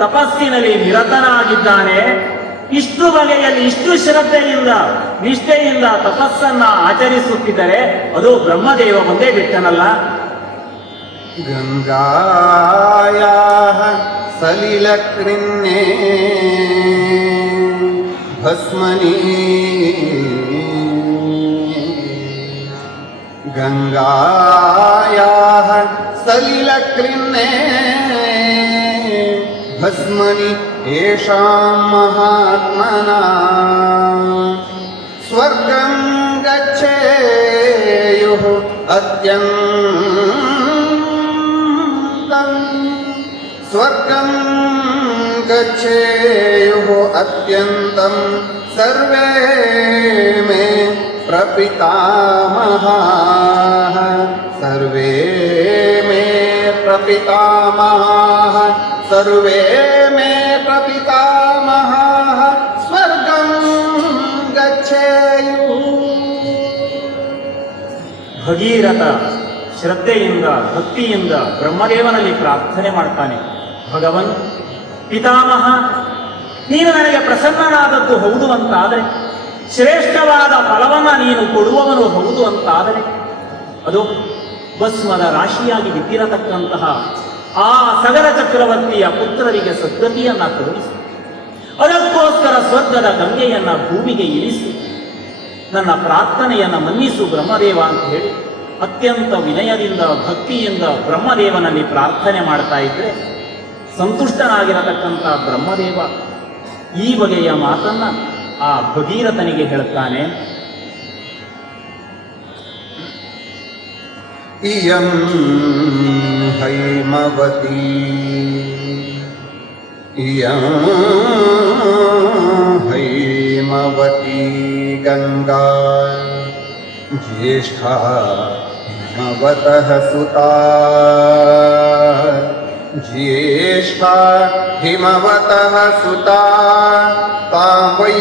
ತಪಸ್ಸಿನಲ್ಲಿ ನಿರತನಾಗಿದ್ದಾನೆ. ಇಷ್ಟು ಬಗೆಯಲ್ಲಿ, ಇಷ್ಟು ಶ್ರದ್ಧೆಯಿಂದ, ನಿಷ್ಠೆಯಿಂದ ತಪಸ್ಸನ್ನ ಆಚರಿಸುತ್ತಿದ್ದರೆ ಅದು ಬ್ರಹ್ಮದೇವ ಒಂದೇ ಬಿಟ್ಟನಲ್ಲ. ಗಂಗಾಯಾಃ ಸಲಿಲಕೃನ್ನೇ ಭಸ್ಮನಿ, ಗಂಗಾಯಾಃ ಸಲಿಲಕೃನ್ನೇ ಭಸ್ಮನಿ ಯೇಷಾಂ ಮಹಾತ್ಮನಾ ಸ್ವರ್ಗಂ ಗಚ್ಚೇಯುಃ ಅತ್ಯಂತಂ, ಸ್ವರ್ಗಂ ಗಚ್ಚೇಯುಃ ಅತ್ಯಂತಂ ಸರ್ವೇ ಮೇ ಪ್ರಪಿತಾಮಹಾಃ, ಸರ್ವೇ ಮೇ ಪ್ರಪಿತಾಮಹಾಃ, ಸರ್ವೇ ಮೇ ಪ್ರಪಿತಾಮಹಾಃ ಸ್ವರ್ಗಂ ಗಚ್ಚೇಯುಃ. ಭಗೀರಥ ಶ್ರದ್ಧೆಯಿಂದ, ಭಕ್ತಿಯಿಂದ ಬ್ರಹ್ಮದೇವನಲ್ಲಿ ಪ್ರಾರ್ಥನೆ ಮಾಡ್ತಾನೆ. ಭಗವನ್ ಪಿತಾಮಹ, ನೀನು ನನಗೆ ಪ್ರಸನ್ನನಾದದ್ದು ಹೌದು ಅಂತಾದರೆ, ಶ್ರೇಷ್ಠವಾದ ಫಲವನ್ನ ನೀನು ಕೊಡುವವನು ಹೌದು ಅಂತಾದರೆ, ಅದು ಭಸ್ಮದ ರಾಶಿಯಾಗಿ ಬಿದ್ದಿರತಕ್ಕಂತಹ ಆ ಸಗರ ಚಕ್ರವರ್ತಿಯ ಪುತ್ರರಿಗೆ ಸದ್ಗತಿಯನ್ನ ಕರುಣಿಸಿ, ಅದಕ್ಕೋಸ್ಕರ ಸ್ವರ್ಗದ ಗಂಗೆಯನ್ನ ಭೂಮಿಗೆ ಇಳಿಸಿ ನನ್ನ ಪ್ರಾರ್ಥನೆಯನ್ನ ಮನ್ನಿಸು ಬ್ರಹ್ಮದೇವ ಅಂತ ಹೇಳಿ ಅತ್ಯಂತ ವಿನಯದಿಂದ, ಭಕ್ತಿಯಿಂದ ಬ್ರಹ್ಮದೇವನಲ್ಲಿ ಪ್ರಾರ್ಥನೆ ಮಾಡ್ತಾ ಇದ್ರೆ, ಸಂತುಷ್ಟನಾಗಿರತಕ್ಕಂಥ ಬ್ರಹ್ಮದೇವ ಈ ಬಗೆಯ ಮಾತನ್ನ ಆ ಭಗೀರಥನಿಗೆ ಹೇಳುತ್ತಾನೆ. ಇಯಂ ಹೈಮವತಿ, ಇಯಂ ಹೈಮವತಿ ಗಂಗಾ ಜ್ಯೇಷ್ಠಾ ಹಿಮವತಃ ಸುತಾ, ಜ್ಯೇಷ್ಠಾ ಹಿಮವತಃ ಸುತಾ ತಾಂ ವೈ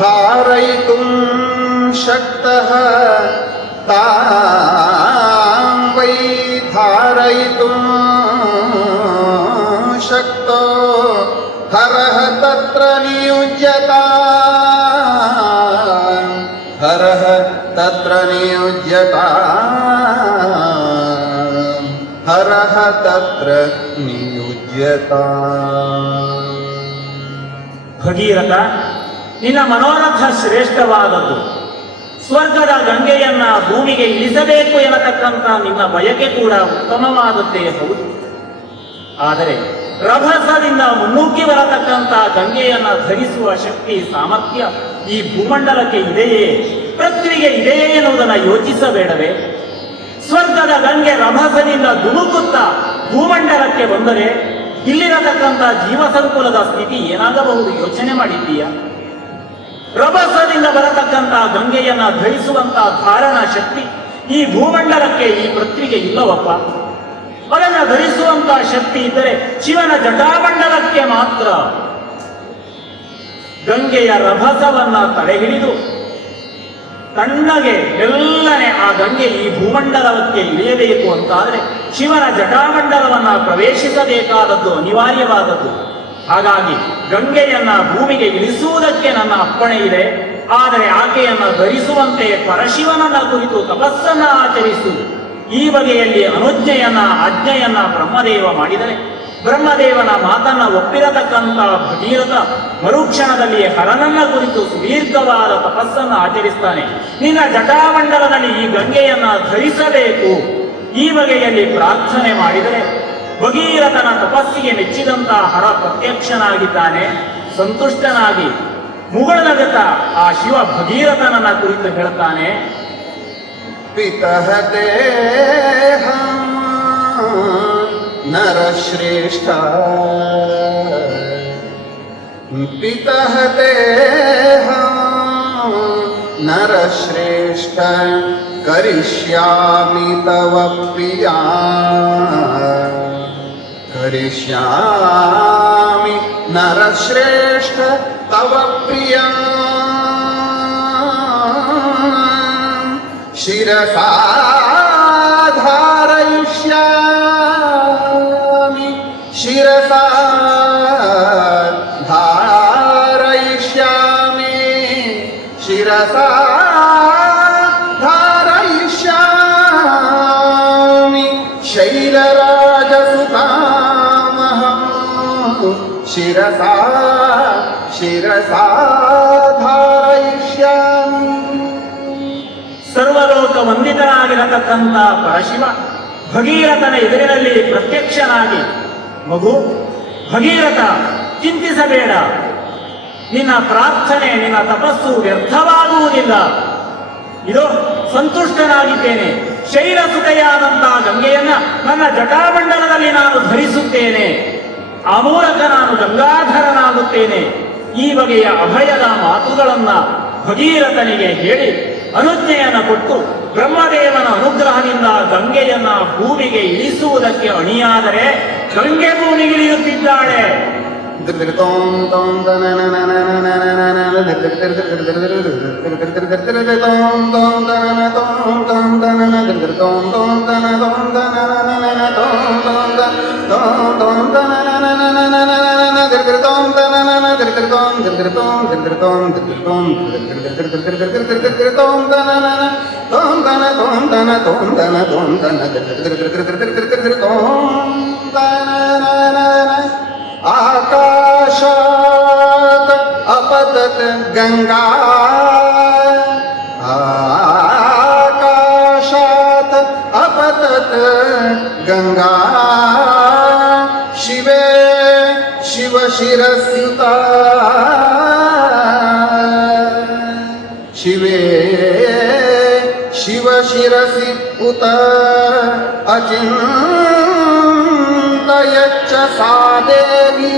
ಧಾರಯಿತುಂ ಶಕ್ತಃ, ತಾಂ ವೈ ಧಾರಯಿತುಂ ಶಕ್ತೋ ಹರಃ ತತ್ರ ನಿಯುಜ್ಯತಾಂ, ಹರಃ ತತ್ರ ನಿಯುಜ್ಯತಾಂ, ಹರಃ ತತ್ರ ನಿಯುಜ್ಯತಾಂ. ಭಗೀರಥ, ನಿನ್ನ ಮನೋರಥ ಶ್ರೇಷ್ಠವಾದದ್ದು. ಸ್ವರ್ಗದ ಗಂಗೆಯನ್ನ ಭೂಮಿಗೆ ಇಳಿಸಬೇಕು ಎನ್ನತಕ್ಕಂಥ ನಿನ್ನ ಬಯಕೆ ಕೂಡ ಉತ್ತಮವಾದದ್ದೇ ಹೌದು. ಆದರೆ ರಭಸದಿಂದ ಮುನ್ನುಗ್ಗಿ ಬರತಕ್ಕಂಥ ಗಂಗೆಯನ್ನ ಧರಿಸುವ ಶಕ್ತಿ, ಸಾಮರ್ಥ್ಯ ಈ ಭೂಮಂಡಲಕ್ಕೆ ಇದೆಯೇ, ಪೃಥ್ವಿಗೆ ಇದೆಯೇ ಎನ್ನುವುದನ್ನು ಯೋಚಿಸಬೇಡವೇ? ಸ್ವರ್ಗದ ಗಂಗೆ ರಭಸದಿಂದ ಧುಮುಕುತ್ತಾ ಭೂಮಂಡಲಕ್ಕೆ ಬಂದರೆ ಇಲ್ಲಿರತಕ್ಕಂಥ ಜೀವ ಸಂಕುಲದ ಸ್ಥಿತಿ ಏನಾಗಬಹುದು ಯೋಚನೆ ಮಾಡಿದ್ದೀಯಾ? ರಭಸದಿಂದ ಬರತಕ್ಕಂಥ ಗಂಗೆಯನ್ನ ಧರಿಸುವಂತಹ ಧಾರಣ ಶಕ್ತಿ ಈ ಭೂಮಂಡಲಕ್ಕೆ, ಈ ಪೃಥ್ವಿಗೆ ಇಲ್ಲವಪ್ಪ. ಅದನ್ನು ಧರಿಸುವಂತಹ ಶಕ್ತಿ ಇದ್ದರೆ ಶಿವನ ಜಟಾಮಂಡಲಕ್ಕೆ ಮಾತ್ರ. ಗಂಗೆಯ ರಭಸವನ್ನ ತಡೆ ಹಿಡಿದು ತಣ್ಣಗೆ ಎಲ್ಲನೆ ಆ ಗಂಗೆ ಈ ಭೂಮಂಡಲಕ್ಕೆ ಇಳಿಯಬೇಕು ಅಂತಾದರೆ ಶಿವನ ಜಟಾಮಂಡಲವನ್ನ ಪ್ರವೇಶಿಸಬೇಕಾದದ್ದು ಅನಿವಾರ್ಯವಾದದ್ದು. ಹಾಗಾಗಿ ಗಂಗೆಯನ್ನ ಭೂಮಿಗೆ ಇಳಿಸುವುದಕ್ಕೆ ನನ್ನ ಅಪ್ಪಣೆ ಇದೆ. ಆದರೆ ಆಕೆಯನ್ನ ಧರಿಸುವಂತೆ ಪರಶಿವನನ್ನ ಕುರಿತು ತಪಸ್ಸನ್ನ ಆಚರಿಸು. ಈ ಬಗೆಯಲ್ಲಿ ಅನುಜ್ಞೆಯನ್ನ, ಆಜ್ಞೆಯನ್ನ ಬ್ರಹ್ಮದೇವ ಮಾಡಿದರೆ, ಬ್ರಹ್ಮದೇವನ ಮಾತನ್ನ ಒಪ್ಪಿರತಕ್ಕಂಥ ಭಗೀರಥ ಮರುಕ್ಷಣದಲ್ಲಿ ಹರನನ್ನ ಕುರಿತು ಸುದೀರ್ಘವಾದ ತಪಸ್ಸನ್ನು ಆಚರಿಸ್ತಾನೆ. ನಿನ್ನ ಜಟಾಮಂಡಲದಲ್ಲಿ ಈ ಗಂಗೆಯನ್ನ ಧರಿಸಬೇಕು. ಈ ಬಗೆಯಲ್ಲಿ ಪ್ರಾರ್ಥನೆ ಮಾಡಿದರೆ ಭಗೀರಥನ ತಪಸ್ಸಿಗೆ ಮೆಚ್ಚಿದಂತಹ ಹರ ಪ್ರತ್ಯಕ್ಷನಾಗಿದ್ದಾನೆ. ಸಂತುಷ್ಟನಾಗಿ ಮುಗುಳನಗತ ಆ ಶಿವ ಭಗೀರಥನನ್ನ ಕುರಿತು ಹೇಳ್ತಾನೆ. ಪಿತಃ ದೇಹ ನರಶ್ರೇಷ್ಠ ಪಿತಃ ದೇಹ ನರಶ್ರೇಷ್ಠ ಕರಿಷ್ಯಾಮಿ ತವ ಪ್ರಿಯಾ ಕರಿಷ್ಯಾಮಿ ನರಶ್ರೇಷ್ಠ ತವ ಪ್ರಿಯಾ ಶಿರಸಾ ಧಾರಯಿಷ್ಯಾಮಿ ಶಿರಸಾ ಧಾರಯಿಷ್ಯಾಮಿ ಶಿರಸಾ ಧಾರಯಿಷ್ಯಾಮಿ ಶೈಲರಾಜಸುತಾಮಹಂ ಶಿರಸಾ ಶಿರಸಾ ಧಾರಯಿಷ್ಯಾಮಿ. ಸರ್ವಲೋಕ ವಂದಿತನಾಗಿರತಕ್ಕಂಥ ಪರಶಿವ ಭಗೀರಥನ ಎದುರಿನಲ್ಲಿ ಪ್ರತ್ಯಕ್ಷನಾಗಿ, ಮಗು ಭಗೀರಥ, ಚಿಂತಿಸಬೇಡ, ನಿನ್ನ ಪ್ರಾರ್ಥನೆ ನಿನ್ನ ತಪಸ್ಸು ವ್ಯರ್ಥವಾಗುವುದಿಲ್ಲ. ಇದು ಸಂತುಷ್ಟನಾಗಿದ್ದೇನೆ. ಶೈಲಸುತೆಯಾದಂತಹ ಗಂಗೆಯನ್ನ ನನ್ನ ಜಟಾಮಂಡಲದಲ್ಲಿ ನಾನು ಧರಿಸುತ್ತೇನೆ. ಆ ಮೂಲಕ ನಾನು ಗಂಗಾಧರನಾಗುತ್ತೇನೆ. ಈ ಬಗೆಯ ಅಭಯದ ಮಾತುಗಳನ್ನ ಭಗೀರಥನಿಗೆ ಹೇಳಿ ಅನುಜ್ಞೆಯನ್ನು ಕೊಟ್ಟು ಬ್ರಹ್ಮದೇವನ ಅನುಗ್ರಹದಿಂದ ಗಂಗೆಯನ್ನ ಭೂಮಿಗೆ ಇಳಿಸುವುದಕ್ಕೆ ಅಣಿಯಾದರೆ ಗಂಗೆ ಭೂಮಿಗೆ ಇಳಿಯುತ್ತಿದ್ದಾಳೆ. ಆಕಾಶಾತ್ ಅಪತತ್ ಗಂಗಾ ಆಕಾಶಾತ್ ಅಪತತ್ ಗಂಗಾ ಶಿವೇ ಶಿವ ಶಿರಸ್ಯುತ ಶಿವೇ ಶಿವ ಶಿರಸಿ ಉತ ಅಚಿಂತಯಚ್ಚ ಸಾ ದೇವಿ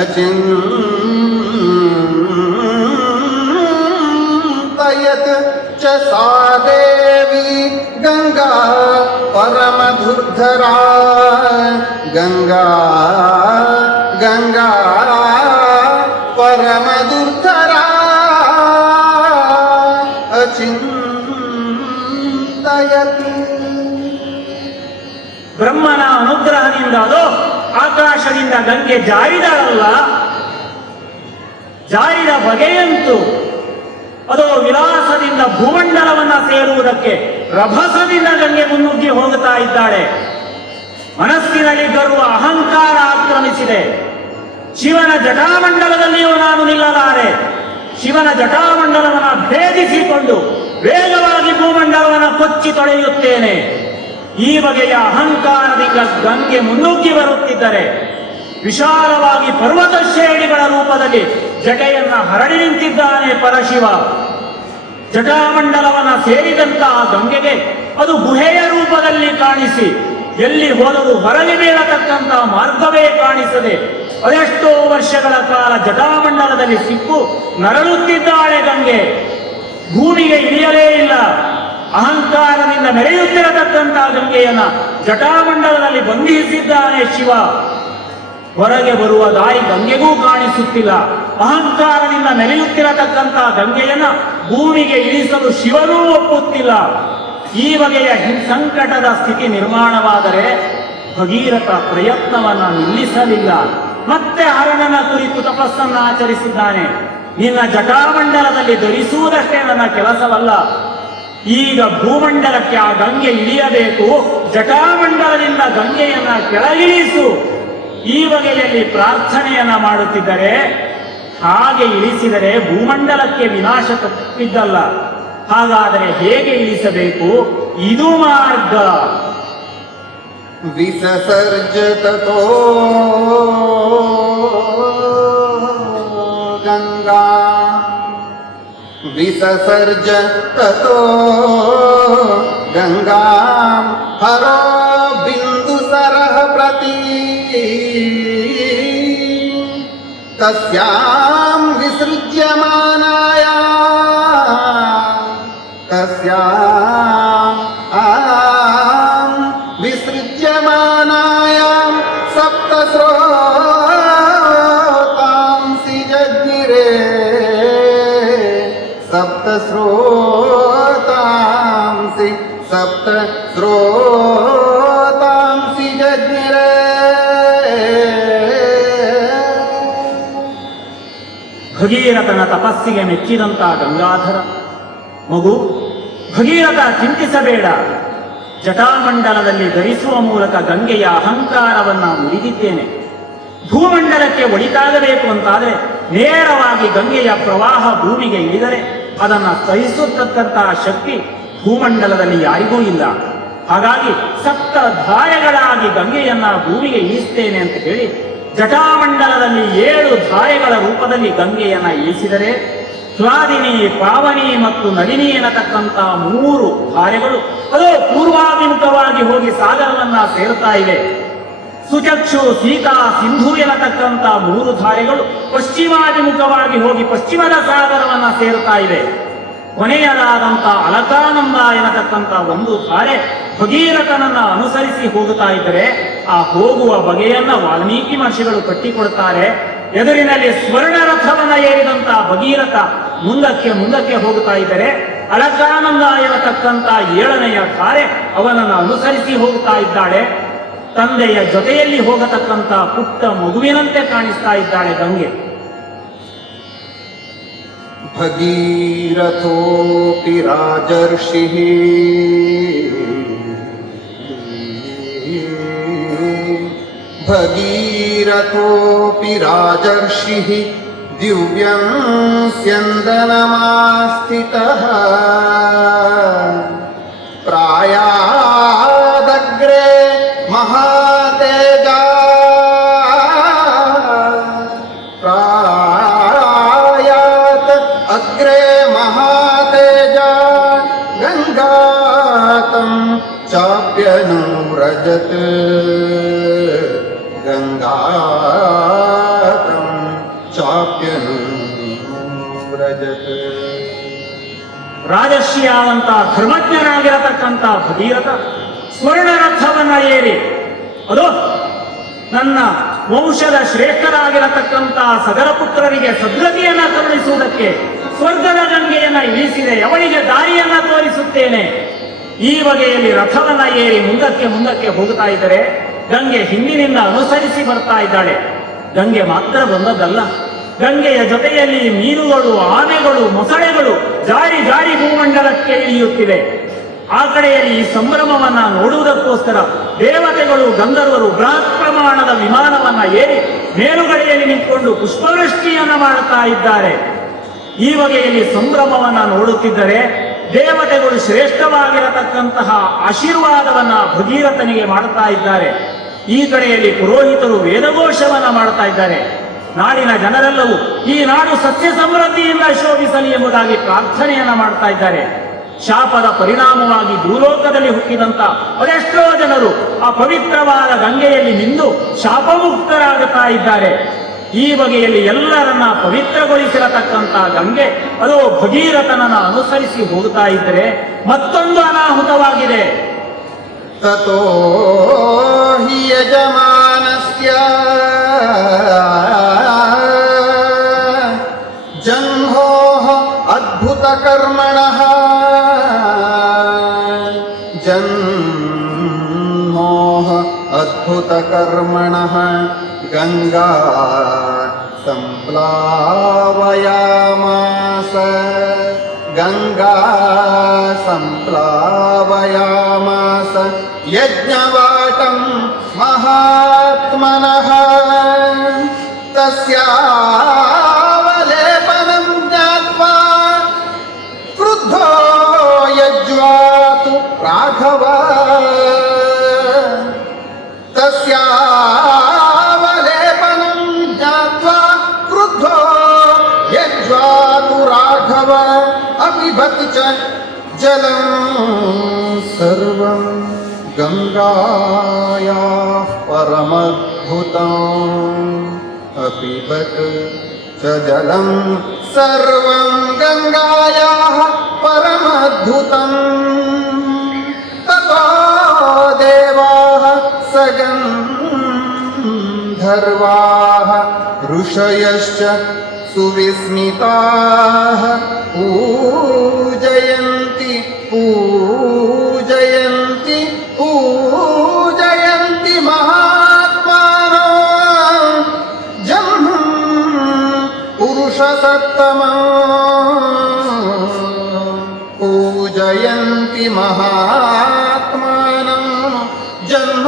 ಅಚಿಂತಯತ್ ಚ ಸಾ ದೇವಿ ಗಂಗಾ ಪರಮಧುರ್ಧರಾ ಗಂಗಾ ಗಂಗಾ ಪರಮಧುರ್ಧರಾ ಅಚಿಂತಯತಿ. ಬ್ರಹ್ಮನ ಅನುಗ್ರಹದಿಂದ ಅದು ಆಕಾಶದಿಂದ ಗಂಗೆ ಜಾರಿದಳಲ್ಲ, ಜಾರಿದ ಬಗೆಯಂತೂ ಅದು ವಿಲಾಸದಿಂದ ಭೂಮಂಡಲವನ್ನ ಸೇರುವುದಕ್ಕೆ ರಭಸದಿಂದ ಗಂಗೆ ಮುನ್ನುಗ್ಗಿ ಹೋಗುತ್ತಾ ಇದ್ದಾಳೆ. ಮನಸ್ಸಿನಲ್ಲಿ ಗರ್ವ ಅಹಂಕಾರ ಆಕ್ರಮಿಸಿದೆ. ಶಿವನ ಜಟಾಮಂಡಲದಲ್ಲಿಯೂ ನಾನು ನಿಲ್ಲಲಾರೆ. ಶಿವನ ಜಟಾಮಂಡಲವನ್ನ ಭೇದಿಸಿಕೊಂಡು ವೇಗವಾಗಿ ಭೂಮಂಡಲವನ್ನ ಕೊಚ್ಚಿ ತೊಳೆಯುತ್ತೇನೆ. ಈ ಬಗೆಯ ಅಹಂಕಾರದಿಂದ ಗಂಗೆ ಮುನ್ನುಗ್ಗಿ ಬರುತ್ತಿದ್ದರೆ ವಿಶಾಲವಾಗಿ ಪರ್ವತ ಶ್ರೇಣಿಗಳ ರೂಪದಲ್ಲಿ ಜಟೆಯನ್ನ ಹರಡಿ ನಿಂತಿದ್ದಾನೆ ಪರಶಿವ. ಜಟಾಮಂಡಲವನ್ನ ಸೇರಿದಂತಹ ಗಂಗೆಗೆ ಅದು ಗುಹೆಯ ರೂಪದಲ್ಲಿ ಕಾಣಿಸಿ ಎಲ್ಲಿ ಹೋದರೂ ಹೊರಗೆ ಬೀಳತಕ್ಕಂಥ ಮಾರ್ಗವೇ ಕಾಣಿಸದೆ ಅದೆಷ್ಟೋ ವರ್ಷಗಳ ಕಾಲ ಜಟಾಮಂಡಲದಲ್ಲಿ ಸಿಕ್ಕು ನರಳುತ್ತಿದ್ದಾಳೆ ಗಂಗೆ. ಭೂಮಿಗೆ ಇಳಿಯಲೇ ಇಲ್ಲ. ಅಹಂಕಾರದಿಂದ ಮೆರೆಯುತ್ತಿರತಕ್ಕಂಥ ಗಂಗೆಯನ್ನ ಜಟಾಮಂಡಲದಲ್ಲಿ ಬಂಧಿಸಿದ್ದಾನೆ ಶಿವ. ಹೊರಗೆ ಬರುವ ದಾರಿ ಗಂಗೆಗೂ ಕಾಣಿಸುತ್ತಿಲ್ಲ. ಅಹಂಕಾರದಿಂದ ಮೆರೆಯುತ್ತಿರತಕ್ಕಂಥ ಗಂಗೆಯನ್ನ ಭೂಮಿಗೆ ಇಳಿಸಲು ಶಿವನೂ ಒಪ್ಪುತ್ತಿಲ್ಲ. ಈ ಬಗೆಯ ಸಂಕಟದ ಸ್ಥಿತಿ ನಿರ್ಮಾಣವಾದರೆ ಭಗೀರಥ ಪ್ರಯತ್ನವನ್ನ ನಿಲ್ಲಿಸಲಿಲ್ಲ. ಮತ್ತೆ ಹರನನ ಕುರಿತು ತಪಸ್ಸನ್ನು ಆಚರಿಸಿದ್ದಾನೆ. ನಿನ್ನ ಜಟಾಮಂಡಲದಲ್ಲಿ ಧರಿಸುವುದಷ್ಟೇ ನನ್ನ ಕೆಲಸವಲ್ಲ, ಈಗ ಭೂಮಂಡಲಕ್ಕೆ ಆ ಗಂಗೆ ಇಳಿಯಬೇಕು. ಜಟಾಮಂಡಲದಿಂದ ಗಂಗೆಯನ್ನ ಕೆಳಗಿಳಿಸು. ಈ ಬಗೆಯಲ್ಲಿ ಪ್ರಾರ್ಥನೆಯನ್ನ ಮಾಡುತ್ತಿದ್ದರೆ ಹಾಗೆ ಇಳಿಸಿದರೆ ಭೂಮಂಡಲಕ್ಕೆ ವಿನಾಶ ತಪ್ಪಿದ್ದಲ್ಲ. ಹಾಗಾದರೆ ಹೇಗೆ ಇಳಿಸಬೇಕು? ಇದು ಮಾರ್ಗ. विससर्ज ततो गंगा विससर्ज ततो गंगां हरो बिंदुसरः प्रति तस्यां विसृज्यमानायां सप्तस्रोतांसि जज्ञिरे सप्तस्रोतांसि जज्ञिरे ಭಗೀರಥನ ತಪಸ್ಸಿಗೆ ಮೆಚ್ಚಿದಂತ ಗಂಗಾಧರ, ಮಗು ಭಗೀರಥ ಚಿಂತಿಸಬೇಡ, ಜಟಾಮಂಡಲದಲ್ಲಿ ಧರಿಸುವ ಮೂಲಕ ಗಂಗೆಯ ಅಹಂಕಾರವನ್ನ ಮುರಿದಿದ್ದೇನೆ. ಭೂಮಂಡಲಕ್ಕೆ ಒಳಿತಾಗಬೇಕು ಅಂತಾದರೆ ನೇರವಾಗಿ ಗಂಗೆಯ ಪ್ರವಾಹ ಭೂಮಿಗೆ ಇಳಿದರೆ ಅದನ್ನು ಸಹಿಸತಕ್ಕಂತಹ ಶಕ್ತಿ ಭೂಮಂಡಲದಲ್ಲಿ ಯಾರಿಗೂ ಇಲ್ಲ. ಹಾಗಾಗಿ ಸಪ್ತ ಧಾರೆಗಳಾಗಿ ಗಂಗೆಯನ್ನ ಭೂಮಿಗೆ ಇಳಿಸ್ತೇನೆ ಅಂತ ಹೇಳಿ ಜಟಾಮಂಡಲದಲ್ಲಿ 7 ಧಾರೆಗಳ ರೂಪದಲ್ಲಿ ಗಂಗೆಯನ್ನ ಇಳಿಸಿದರೆ ಸ್ವಾದಿನಿ, ಪಾವನಿ ಮತ್ತು ನಳಿನಿ ಎನ್ನತಕ್ಕಂಥ 3 ಧಾರೆಗಳು ಅದು ಪೂರ್ವಾಭಿಮುಖವಾಗಿ ಹೋಗಿ ಸಾಗರವನ್ನ ಸೇರ್ತಾ ಇವೆ. ಸುಚಕ್ಷು, ಸೀತಾ, ಸಿಂಧು ಎನ್ನತಕ್ಕಂಥ 3 ಧಾರೆಗಳು ಪಶ್ಚಿಮಾಭಿಮುಖವಾಗಿ ಹೋಗಿ ಪಶ್ಚಿಮದ ಸಾಗರವನ್ನ ಸೇರ್ತಾ ಇವೆ. ಕೊನೆಯದಾದಂಥ ಅಲಕಾನಂದ ಎನ್ನತಕ್ಕಂಥ 1 ಧಾರೆ ಭಗೀರಥನನ್ನ ಅನುಸರಿಸಿ ಹೋಗುತ್ತಾ ಇದ್ದರೆ ಆ ಹೋಗುವ ಬಗೆಯನ್ನ ವಾಲ್ಮೀಕಿ ಮಹರ್ಷಿಗಳು ಕಟ್ಟಿಕೊಡ್ತಾರೆ. ಎದುರಿನಲ್ಲಿ ಸ್ವರ್ಣ ರಥವನ್ನ ಏರಿದಂತ ಭಗೀರಥ ಮುಂದಕ್ಕೆ ಹೋಗುತ್ತಾ ಇದ್ದರೆ ಅಲಕಾನಂದ ಎನ್ನತಕ್ಕಂಥ 7ನೆಯ ಧಾರೆ ಅವನನ್ನು ಅನುಸರಿಸಿ ಹೋಗುತ್ತಾ ಇದ್ದಾಳೆ. ತಂದೆಯ ಜೊತೆಯಲ್ಲಿ ಹೋಗತಕ್ಕಂಥ ಪುಟ್ಟ ಮಗುವಿನಂತೆ ಕಾಣಿಸ್ತಾ ಇದ್ದಾಳೆ ಗಂಗೆ. ಭಗೀರಥೋಪಿ ರಾಜರ್ಷಿಃ भगीरथोऽपि राजर्षिः दिव्यं स्यन्दनमास्थितः प्रायादग्रे महातेजा प्रायात् अग्रे महातेजा गंगातं चाप्यनुव्रजत् गंगातं चाप्यनुव्रजत्. ರಾಜರ್ಷಿಯಾದಂಥ ಧರ್ಮಜ್ಞನಾಗಿರತಕ್ಕಂಥ ಭಗೀರಥ ಸ್ವರ್ಣ ರಥವನ್ನ ಏರಿ ಅದು ನನ್ನ ವಂಶದ ಶ್ರೇಷ್ಠರಾಗಿರತಕ್ಕಂಥ ಸಗರ ಪುತ್ರರಿಗೆ ಸದ್ಗತಿಯನ್ನ ಕರುಣಿಸುವುದಕ್ಕೆ ಸ್ವರ್ಗದ ಗಂಗೆಯನ್ನ ಇಳಿಸಿದೆ, ಅವಳಿಗೆ ದಾರಿಯನ್ನ ತೋರಿಸುತ್ತೇನೆ. ಈ ಬಗೆಯಲ್ಲಿ ರಥವನ್ನ ಏರಿ ಮುಂದಕ್ಕೆ ಹೋಗುತ್ತಾ ಇದ್ದರೆ ಗಂಗೆ ಹಿಂದಿನಿಂದ ಅನುಸರಿಸಿ ಬರ್ತಾ ಇದ್ದಾಳೆ. ಗಂಗೆ ಮಾತ್ರ ಬಂದದ್ದಲ್ಲ, ಗಂಗೆಯ ಜೊತೆಯಲ್ಲಿ ಮೀನುಗಳು, ಆನೆಗಳು, ಮೊಸಳೆಗಳು ಜಾರಿ ಭೂಮಂಡಲಕ್ಕೆ ಇಳಿಯುತ್ತಿವೆ. ಆ ಕಡೆಯಲ್ಲಿ ಈ ಸಂಭ್ರಮವನ್ನ ನೋಡುವುದಕ್ಕೋಸ್ಕರ ದೇವತೆಗಳು, ಗಂಧರ್ವರು ಬೃಹತ್ ಪ್ರಮಾಣದ ವಿಮಾನವನ್ನ ಏರಿ ಮೇಲುಗಡೆಯಲ್ಲಿ ನಿಂತುಕೊಂಡು ಪುಷ್ಪವೃಷ್ಟಿಯನ್ನ ಮಾಡುತ್ತಾ ಇದ್ದಾರೆ. ಈ ಬಗೆಯಲ್ಲಿ ಸಂಭ್ರಮವನ್ನ ನೋಡುತ್ತಿದ್ದರೆ ದೇವತೆಗಳು ಶ್ರೇಷ್ಠವಾಗಿರತಕ್ಕಂತಹ ಆಶೀರ್ವಾದವನ್ನ ಭಗೀರಥನಿಗೆ ಮಾಡುತ್ತಾ ಇದ್ದಾರೆ. ಈ ಕಡೆಯಲ್ಲಿ ಪುರೋಹಿತರು ವೇದಘೋಷವನ್ನ ಮಾಡುತ್ತಾ ಇದ್ದಾರೆ. ನಾಡಿನ ಜನರೆಲ್ಲವೂ ಈ ನಾಡು ಸಸ್ಯ ಸಮೃದ್ಧಿಯಿಂದ ಶೋಭಿಸಲಿ ಎಂಬುದಾಗಿ ಪ್ರಾರ್ಥನೆಯನ್ನ ಮಾಡ್ತಾ ಇದ್ದಾರೆ. ಶಾಪದ ಪರಿಣಾಮವಾಗಿ ಭೂಲೋಕದಲ್ಲಿ ಹುಟ್ಟಿದಂತ ಅದೆಷ್ಟೋ ಜನರು ಆ ಪವಿತ್ರವಾದ ಗಂಗೆಯಲ್ಲಿ ಮಿಂದು ಶಾಪಮುಕ್ತರಾಗುತ್ತಾ ಇದ್ದಾರೆ. ಈ ಬಗೆಯಲ್ಲಿ ಎಲ್ಲರನ್ನ ಪವಿತ್ರಗೊಳಿಸಿರತಕ್ಕಂಥ ಗಂಗೆ ಅದು ಭಗೀರಥನನ್ನ ಅನುಸರಿಸಿ ಹೋಗುತ್ತಾ ಇದ್ದರೆ ಮತ್ತೊಂದು ಅನಾಹುತವಾಗಿದೆ. ತತೋ ಹಿ ಯಜಮಾನಸ್ಯ ಜನ್ಮೋಃ ಅದ್ಭುತ ಕರ್ಮಣಃ ಗಂಗಾ ಸಂಪ್ಲಾವಯಾಮಾಸ ಯಜ್ಞವಾಟಂ ಮಹಾತ್ಮನಃ ತಸ್ಯಾವಲೇಪನಂ ಜ್ಞಾತ್ವಾ ಕ್ರುದ್ಧೋ ಯಜ್ವಾತು ರಾಘವ उद्भव अपिबत च जलं सर्वं गङ्गायाः परमद्भुतम् अपिबत च जलं सर्वं गङ्गायाः परमद्भुतम् ततो देवाः सगन्धर्वाः ऋषयश्च सुविस्मिताः पूजयन्ति पूजयन्ति पूजयन्ति महात्मानो जह्म पुरुषसत्तमं पूजयन्ति महात्मानं जह्म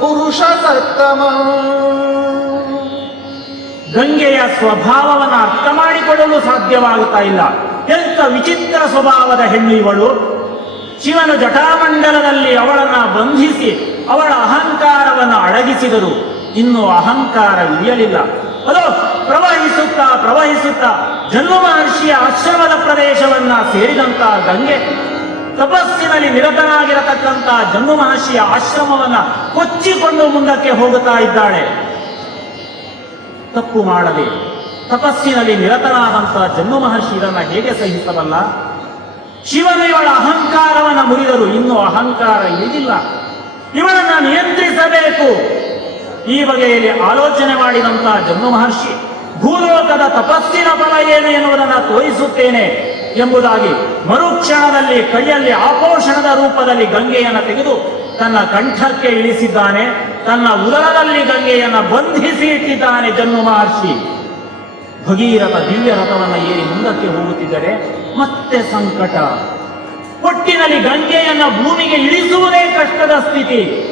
पुरुषसत्तमम्. ಗಂಗೆಯ ಸ್ವಭಾವವನ್ನು ಅರ್ಥ ಮಾಡಿಕೊಳ್ಳಲು ಸಾಧ್ಯವಾಗುತ್ತಾ ಇಲ್ಲ. ಎಂಥ ವಿಚಿತ್ರ ಸ್ವಭಾವದ ಹೆಣ್ಣು ಇವಳು. ಶಿವನು ಜಟಾಮಂಡಲದಲ್ಲಿ ಅವಳನ್ನ ಬಂಧಿಸಿ ಅವಳ ಅಹಂಕಾರವನ್ನು ಅಡಗಿಸಿದರು. ಇನ್ನು ಅಹಂಕಾರ ಇಳಿಯಲಿಲ್ಲ. ಅದು ಪ್ರವಹಿಸುತ್ತಾ ಪ್ರವಹಿಸುತ್ತಾ ಜನ್ಮ ಮಹರ್ಷಿಯ ಆಶ್ರಮದ ಪ್ರದೇಶವನ್ನ ಸೇರಿದಂತ ಗಂಗೆ ತಪಸ್ಸಿನಲ್ಲಿ ನಿರತನಾಗಿರತಕ್ಕಂಥ ಜನ್ಮ ಮಹರ್ಷಿಯ ಆಶ್ರಮವನ್ನ ಕೊಚ್ಚಿಕೊಂಡು ಮುಂದಕ್ಕೆ ಹೋಗುತ್ತಾ ಇದ್ದಾಳೆ. ತಪ್ಪು ಮಾಡದೆ ತಪಸ್ಸಿನಲ್ಲಿ ನಿರತನಾದಂತಹ ಜನ್ಮ ಮಹರ್ಷಿ ಇದನ್ನ ಹೇಗೆ ಸಹಿಸಬಲ್ಲ? ಶಿವನು ಇವಳ ಅಹಂಕಾರವನ್ನು ಮುರಿದರು. ಇನ್ನೂ ಅಹಂಕಾರ ಇಳಿದಿಲ್ಲ. ಇವಳನ್ನ ನಿಯಂತ್ರಿಸಬೇಕು. ಈ ಬಗೆಯಲ್ಲಿ ಆಲೋಚನೆ ಮಾಡಿದಂತಹ ಜನ್ಮ ಮಹರ್ಷಿ ಭೂಲೋಕದ ತಪಸ್ಸಿನ ಫಲ ಏನು ಎನ್ನುವುದನ್ನು ತೋರಿಸುತ್ತೇನೆ ಎಂಬುದಾಗಿ ಮರುಕ್ಷಣದಲ್ಲಿ ಕೈಯಲ್ಲಿ ಆಪೋಷಣದ ರೂಪದಲ್ಲಿ ಗಂಗೆಯನ್ನು ತೆಗೆದು ತನ್ನ ಕಂಠಕ್ಕೆ ಇಳಿಸಿದ್ದಾನೆ. ತನ್ನ ಉದರದಲ್ಲಿ ಗಂಗೆಯನ್ನು ಬಂಧಿಸಿ ಇಟ್ಟಿದ್ದಾನೆ ಜನ್ಮ ಮಹರ್ಷಿ. ಭಗೀರಥ ದಿವ್ಯ ರಥವನ್ನು ಏರಿ ಮುಂದಕ್ಕೆ ಹೋಗುತ್ತಿದ್ದರೆ ಮತ್ತೆ ಸಂಕಟ. ಒಟ್ಟಿನಲ್ಲಿ ಗಂಗೆಯನ್ನ ಭೂಮಿಗೆ ಇಳಿಸುವುದೇ ಕಷ್ಟದ ಸ್ಥಿತಿ.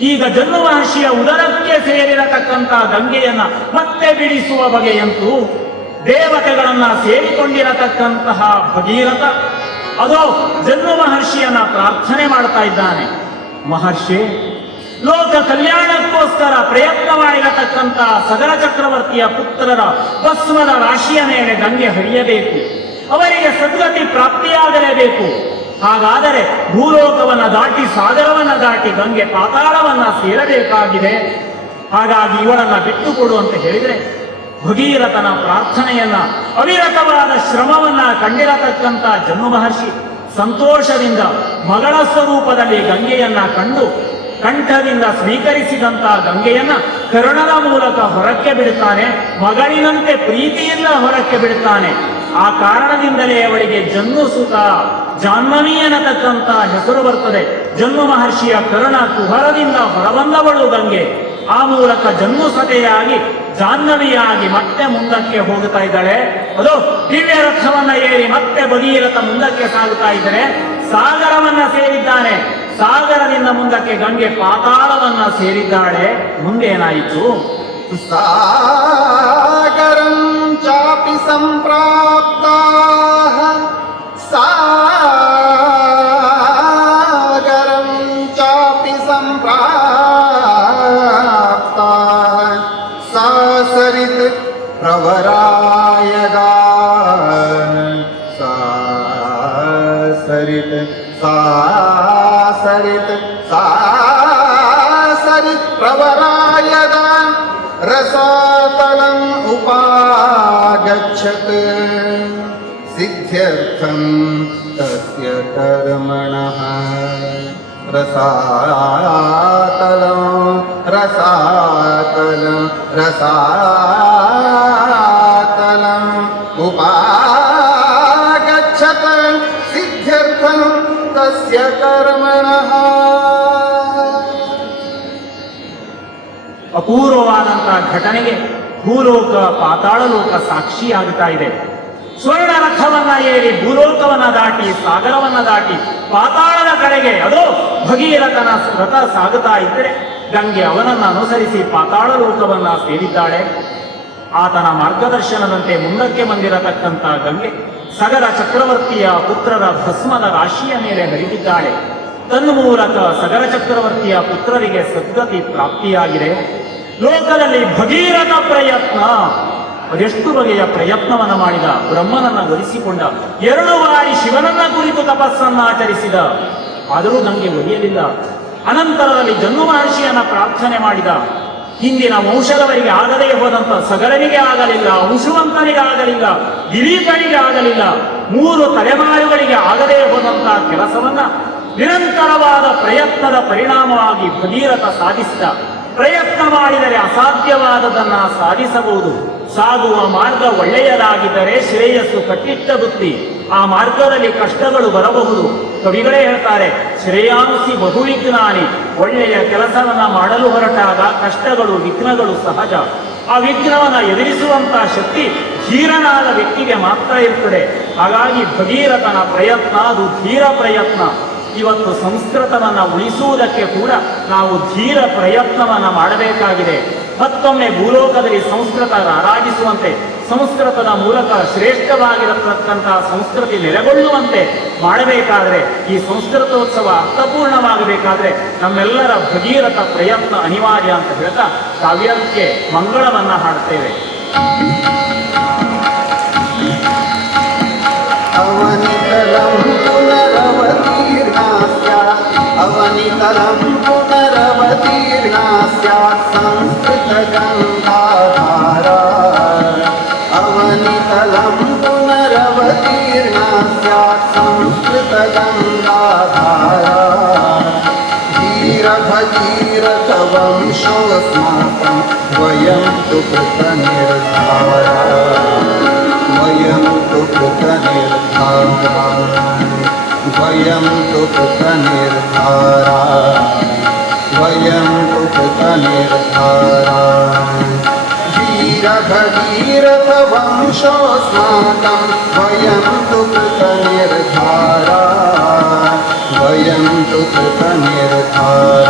ಈಗ ಜನ್ಮ ಮಹರ್ಷಿಯ ಉದರಕ್ಕೆ ಸೇರಿರತಕ್ಕಂಥ ಗಂಗೆಯನ್ನ ಮತ್ತೆ ಬಿಡಿಸುವ ಬಗೆಯಂತೂ ದೇವತೆಗಳನ್ನ ಸೇರಿಕೊಂಡಿರತಕ್ಕಂತಹ ಭಗೀರಥ ಅದೋ ಜನ್ಮ ಮಹರ್ಷಿಯನ್ನ ಪ್ರಾರ್ಥನೆ ಮಾಡ್ತಾ ಇದ್ದಾನೆ. ಮಹರ್ಷಿ, ಲೋಕ ಕಲ್ಯಾಣಕ್ಕೋಸ್ಕರ ಪ್ರಯತ್ನ ಮಾಡಿರತಕ್ಕಂತಹ ಸಗರ ಚಕ್ರವರ್ತಿಯ ಪುತ್ರರ ಭಸ್ಮದ ರಾಶಿಯ ಮೇಲೆ ಗಂಗೆ ಹರಿಯಬೇಕು. ಅವರಿಗೆ ಸದ್ಗತಿ ಪ್ರಾಪ್ತಿಯಾಗಲೇಬೇಕು. ಹಾಗಾದರೆ ಭೂಲೋಕವನ್ನ ದಾಟಿ ಸಾಗರವನ್ನ ದಾಟಿ ಗಂಗೆ ಪಾತಾಳವನ್ನ ಸೇರಬೇಕಾಗಿದೆ. ಹಾಗಾಗಿ ಇವಳನ್ನ ಬಿಟ್ಟುಕೊಡು ಅಂತ ಹೇಳಿದರೆ ಭಗೀರಥನ ಪ್ರಾರ್ಥನೆಯನ್ನ ಅವಿರತವಾದ ಶ್ರಮವನ್ನ ಕಂಡಿರತಕ್ಕಂಥ ಜನ್ಮ ಮಹರ್ಷಿ ಸಂತೋಷದಿಂದ ಮಗಳ ಸ್ವರೂಪದಲ್ಲಿ ಗಂಗೆಯನ್ನ ಕಂಡು ಕಂಠದಿಂದ ಸ್ವೀಕರಿಸಿದಂತ ಗಂಗೆಯನ್ನ ಕರುಣದ ಮೂಲಕ ಹೊರಕ್ಕೆ ಬಿಡುತ್ತಾನೆ. ಮಗಳಿನಂತೆ ಪ್ರೀತಿಯಿಂದ ಹೊರಕ್ಕೆ ಬಿಡುತ್ತಾನೆ. ಆ ಕಾರಣದಿಂದಲೇ ಅವಳಿಗೆ ಜನ್ಮಸುತ ಜಾಹ್ನವಿ ಅನ್ನತಕ್ಕಂಥ ಹೆಸರು ಬರ್ತದೆ. ಜನ್ಮ ಮಹರ್ಷಿಯ ಕರುಣ ಕುಹರದಿಂದ ಹೊರಬಂದವಳು ಗಂಗೆ. ಆ ಮೂಲಕ ಜನ್ಮಸತೆಯಾಗಿ ಜಾಹ್ನವಿಯಾಗಿ ಮತ್ತೆ ಮುಂದಕ್ಕೆ ಹೋಗುತ್ತಾ ಇದ್ದಾಳೆ. ಅದು ದಿವ್ಯ ರಥವನ್ನ ಏರಿ ಮತ್ತೆ ಭಗೀರಥ ಮುಂದಕ್ಕೆ ಸಾಗುತ್ತಾ ಇದ್ದಾರೆ. ಸಾಗರವನ್ನ ಸೇರಿದ್ದಾನೆ. ಸಾಗರದಿಂದ ಮುಂದಕ್ಕೆ ಗಂಗೆ ಪಾತಾಳವನ್ನ ಸೇರಿದ್ದಾಳೆ. ಮುಂದೇನಾಯಿತು? ಸಾಗರಂ ಚಾಪಿ ಸಂಪ್ರಾಪ್ತಾಃ ಸಾಗರಂ ಚಾಪಿ ಸಂಪ್ರಾಪ್ತಾಃ ಸಾ ಸರಿತ್ ಪ್ರವರಾಯಗಾ ಸಾ ಸರಿತ್ ಸಾ ಸರಿತ್ ಸಾ ಸರಿತ್ ಪ್ರವರಾಯಗಾ ರಸಾತಲಂ ಉಪಾಗಚ್ಚತ್ ಸಿದ್ಧ್ಯರ್ಥಂ ತಸ್ಯ ಕರ್ಮಣಃ ರಸಾತಲಂ ರಸಾತಲಂ ರಸಾತಲಂ ಉಪಾಗಚ್ಚತ್ ಸಿದ್ಧ್ಯರ್ಥಂ ತಸ್ಯ ಕರ್ಮಣಃ. ಅಪೂರ್ವವಾದಂತಹ ಘಟನೆಗೆ ಭೂಲೋಕ ಪಾತಾಳ ಲೋಕ ಸಾಕ್ಷಿಯಾಗುತ್ತಾ ಇದೆ. ಸ್ವರ್ಣ ರಥವನ್ನ ಏರಿ ಭೂಲೋಕವನ್ನ ದಾಟಿ ಸಾಗರವನ್ನ ದಾಟಿ ಪಾತಾಳದ ಕಡೆಗೆ ಅದೋ ಭಗೀರಥನ ರಥ ಸಾಗುತ್ತಾ ಇದ್ದರೆ ಗಂಗೆ ಅವನನ್ನು ಅನುಸರಿಸಿ ಪಾತಾಳ ಲೋಕವನ್ನ ಸೇರಿದ್ದಾಳೆ. ಆತನ ಮಾರ್ಗದರ್ಶನದಂತೆ ಮುಂದಕ್ಕೆ ಬಂದಿರತಕ್ಕಂಥ ಗಂಗೆ ಸಗರ ಚಕ್ರವರ್ತಿಯ ಪುತ್ರರ ಭಸ್ಮದ ರಾಶಿಯ ಮೇಲೆ ಹರಿದಿದ್ದಾಳೆ. ತನ್ಮೂಲಕ ಸಗರ ಚಕ್ರವರ್ತಿಯ ಪುತ್ರರಿಗೆ ಸದ್ಗತಿ ಪ್ರಾಪ್ತಿಯಾಗಿದೆ. ಲೋಕದಲ್ಲಿ ಭಗೀರಥ ಪ್ರಯತ್ನ ಅದೆಷ್ಟು ಬಗೆಯ ಪ್ರಯತ್ನವನ್ನ ಮಾಡಿದ, ಬ್ರಹ್ಮನನ್ನ ಒಲಿಸಿಕೊಂಡ, 2 ಬಾರಿ ಶಿವನನ್ನ ಕುರಿತು ತಪಸ್ಸನ್ನ ಆಚರಿಸಿದ, ಆದರೂ ನನಗೆ ಒಲಿಯಲಿಲ್ಲ. ಅನಂತರದಲ್ಲಿ ಜನ್ಮ ಮಹರ್ಷಿಯನ್ನ ಪ್ರಾರ್ಥನೆ ಮಾಡಿದ. ಹಿಂದಿನ ವಂಶದವರಿಗೆ ಆಗದೇ ಹೋದಂತ ಸಗರನಿಗೆ ಆಗಲಿಲ್ಲ, ಅಂಶುವಂತನಿಗೆ ಆಗಲಿಲ್ಲ, ದಿಲೀಪನಿಗೆ ಆಗಲಿಲ್ಲ, 3 ತಲೆಮಾರುಗಳಿಗೆ ಆಗದೇ ಹೋದಂತ ಕೆಲಸವನ್ನ ನಿರಂತರವಾದ ಪ್ರಯತ್ನದ ಪರಿಣಾಮವಾಗಿ ಭಗೀರಥ ಸಾಧಿಸಿದ. ಪ್ರಯತ್ನ ಮಾಡಿದರೆ ಅಸಾಧ್ಯವಾದದನ್ನ ಸಾಧಿಸಬಹುದು. ಸಾಗುವ ಮಾರ್ಗ ಒಳ್ಳೆಯದಾಗಿದ್ದರೆ ಶ್ರೇಯಸ್ಸು ಕಟ್ಟಿಟ್ಟ ಬುತ್ತಿ. ಆ ಮಾರ್ಗದಲ್ಲಿ ಕಷ್ಟಗಳು ಬರಬಹುದು. ಕವಿಗಳೇ ಹೇಳ್ತಾರೆ, ಶ್ರೇಯಾಂಸಿ ಬಹುವಿಘ್ನಾನಿ. ಒಳ್ಳೆಯ ಕೆಲಸವನ್ನ ಮಾಡಲು ಹೊರಟಾಗ ಕಷ್ಟಗಳು, ವಿಘ್ನಗಳು ಸಹಜ. ಆ ವಿಘ್ನವನ್ನ ಎದುರಿಸುವಂತಹ ಶಕ್ತಿ ಧೀರನಾದ ವ್ಯಕ್ತಿಗೆ ಮಾತ್ರ ಇರ್ತದೆ. ಹಾಗಾಗಿ ಭಗೀರಥನ ಪ್ರಯತ್ನ ಅದು ಧೀರ ಪ್ರಯತ್ನ. ಇವತ್ತು ಸಂಸ್ಕೃತವನ್ನ ಉಳಿಸುವುದಕ್ಕೆ ಕೂಡ ನಾವು ಧೀರ ಪ್ರಯತ್ನವನ್ನ ಮಾಡಬೇಕಾಗಿದೆ. ಮತ್ತೊಮ್ಮೆ ಭೂಲೋಕದಲ್ಲಿ ಸಂಸ್ಕೃತ ರಾರಾಜಿಸುವಂತೆ, ಸಂಸ್ಕೃತದ ಮೂಲಕ ಶ್ರೇಷ್ಠವಾಗಿರತಕ್ಕಂತಹ ಸಂಸ್ಕೃತಿ ನೆಲೆಗೊಳ್ಳುವಂತೆ ಮಾಡಬೇಕಾದ್ರೆ, ಈ ಸಂಸ್ಕೃತೋತ್ಸವ ಅರ್ಥಪೂರ್ಣವಾಗಬೇಕಾದ್ರೆ ನಮ್ಮೆಲ್ಲರ ಭಗೀರಥ ಪ್ರಯತ್ನ ಅನಿವಾರ್ಯ ಅಂತ ಹೇಳ್ತಾ ಕಾವ್ಯಕ್ಕೆ ಮಂಗಳವನ್ನ ಹಾಡ್ತೇವೆ. ಅವನಿತಲಂ ಪುನರವತೀರ್ಣಾ ಸ್ಯಾತ್ ಸಂಸ್ಕೃತಗಂಗಾಧಾರ. ಅವನಿತಲಂ ಪುನರವತೀರ್ಣಾ ಸ್ಯಾತ್ ಸಂಸ್ಕೃತಗಂಗಾಧಾರ. ಧೀರ ಭಗೀರಥ ವಂಶೋಸ್ಮಾಕಂ ವಯಂ ತು ಕೃತ ನಿರ್ಧಾರ. ವಯಂ ತು ಕೃತ ನಿರ್ಧಾರ. ವಯಂ ತು ಕೃತ ನಿರ್ಧಾರ. ವಯಂ ತು ಕೃತ ನಿರ್ಧಾರ. ವೀರ ಭಗೀರಥ ವಂಶೋಸ್ಮಾಕಂ ವಯಂ ತು ಕೃತ ನಿರ್ಧಾರ. ವಯಂ ತು ಕೃತ ನಿರ್ಧಾರ.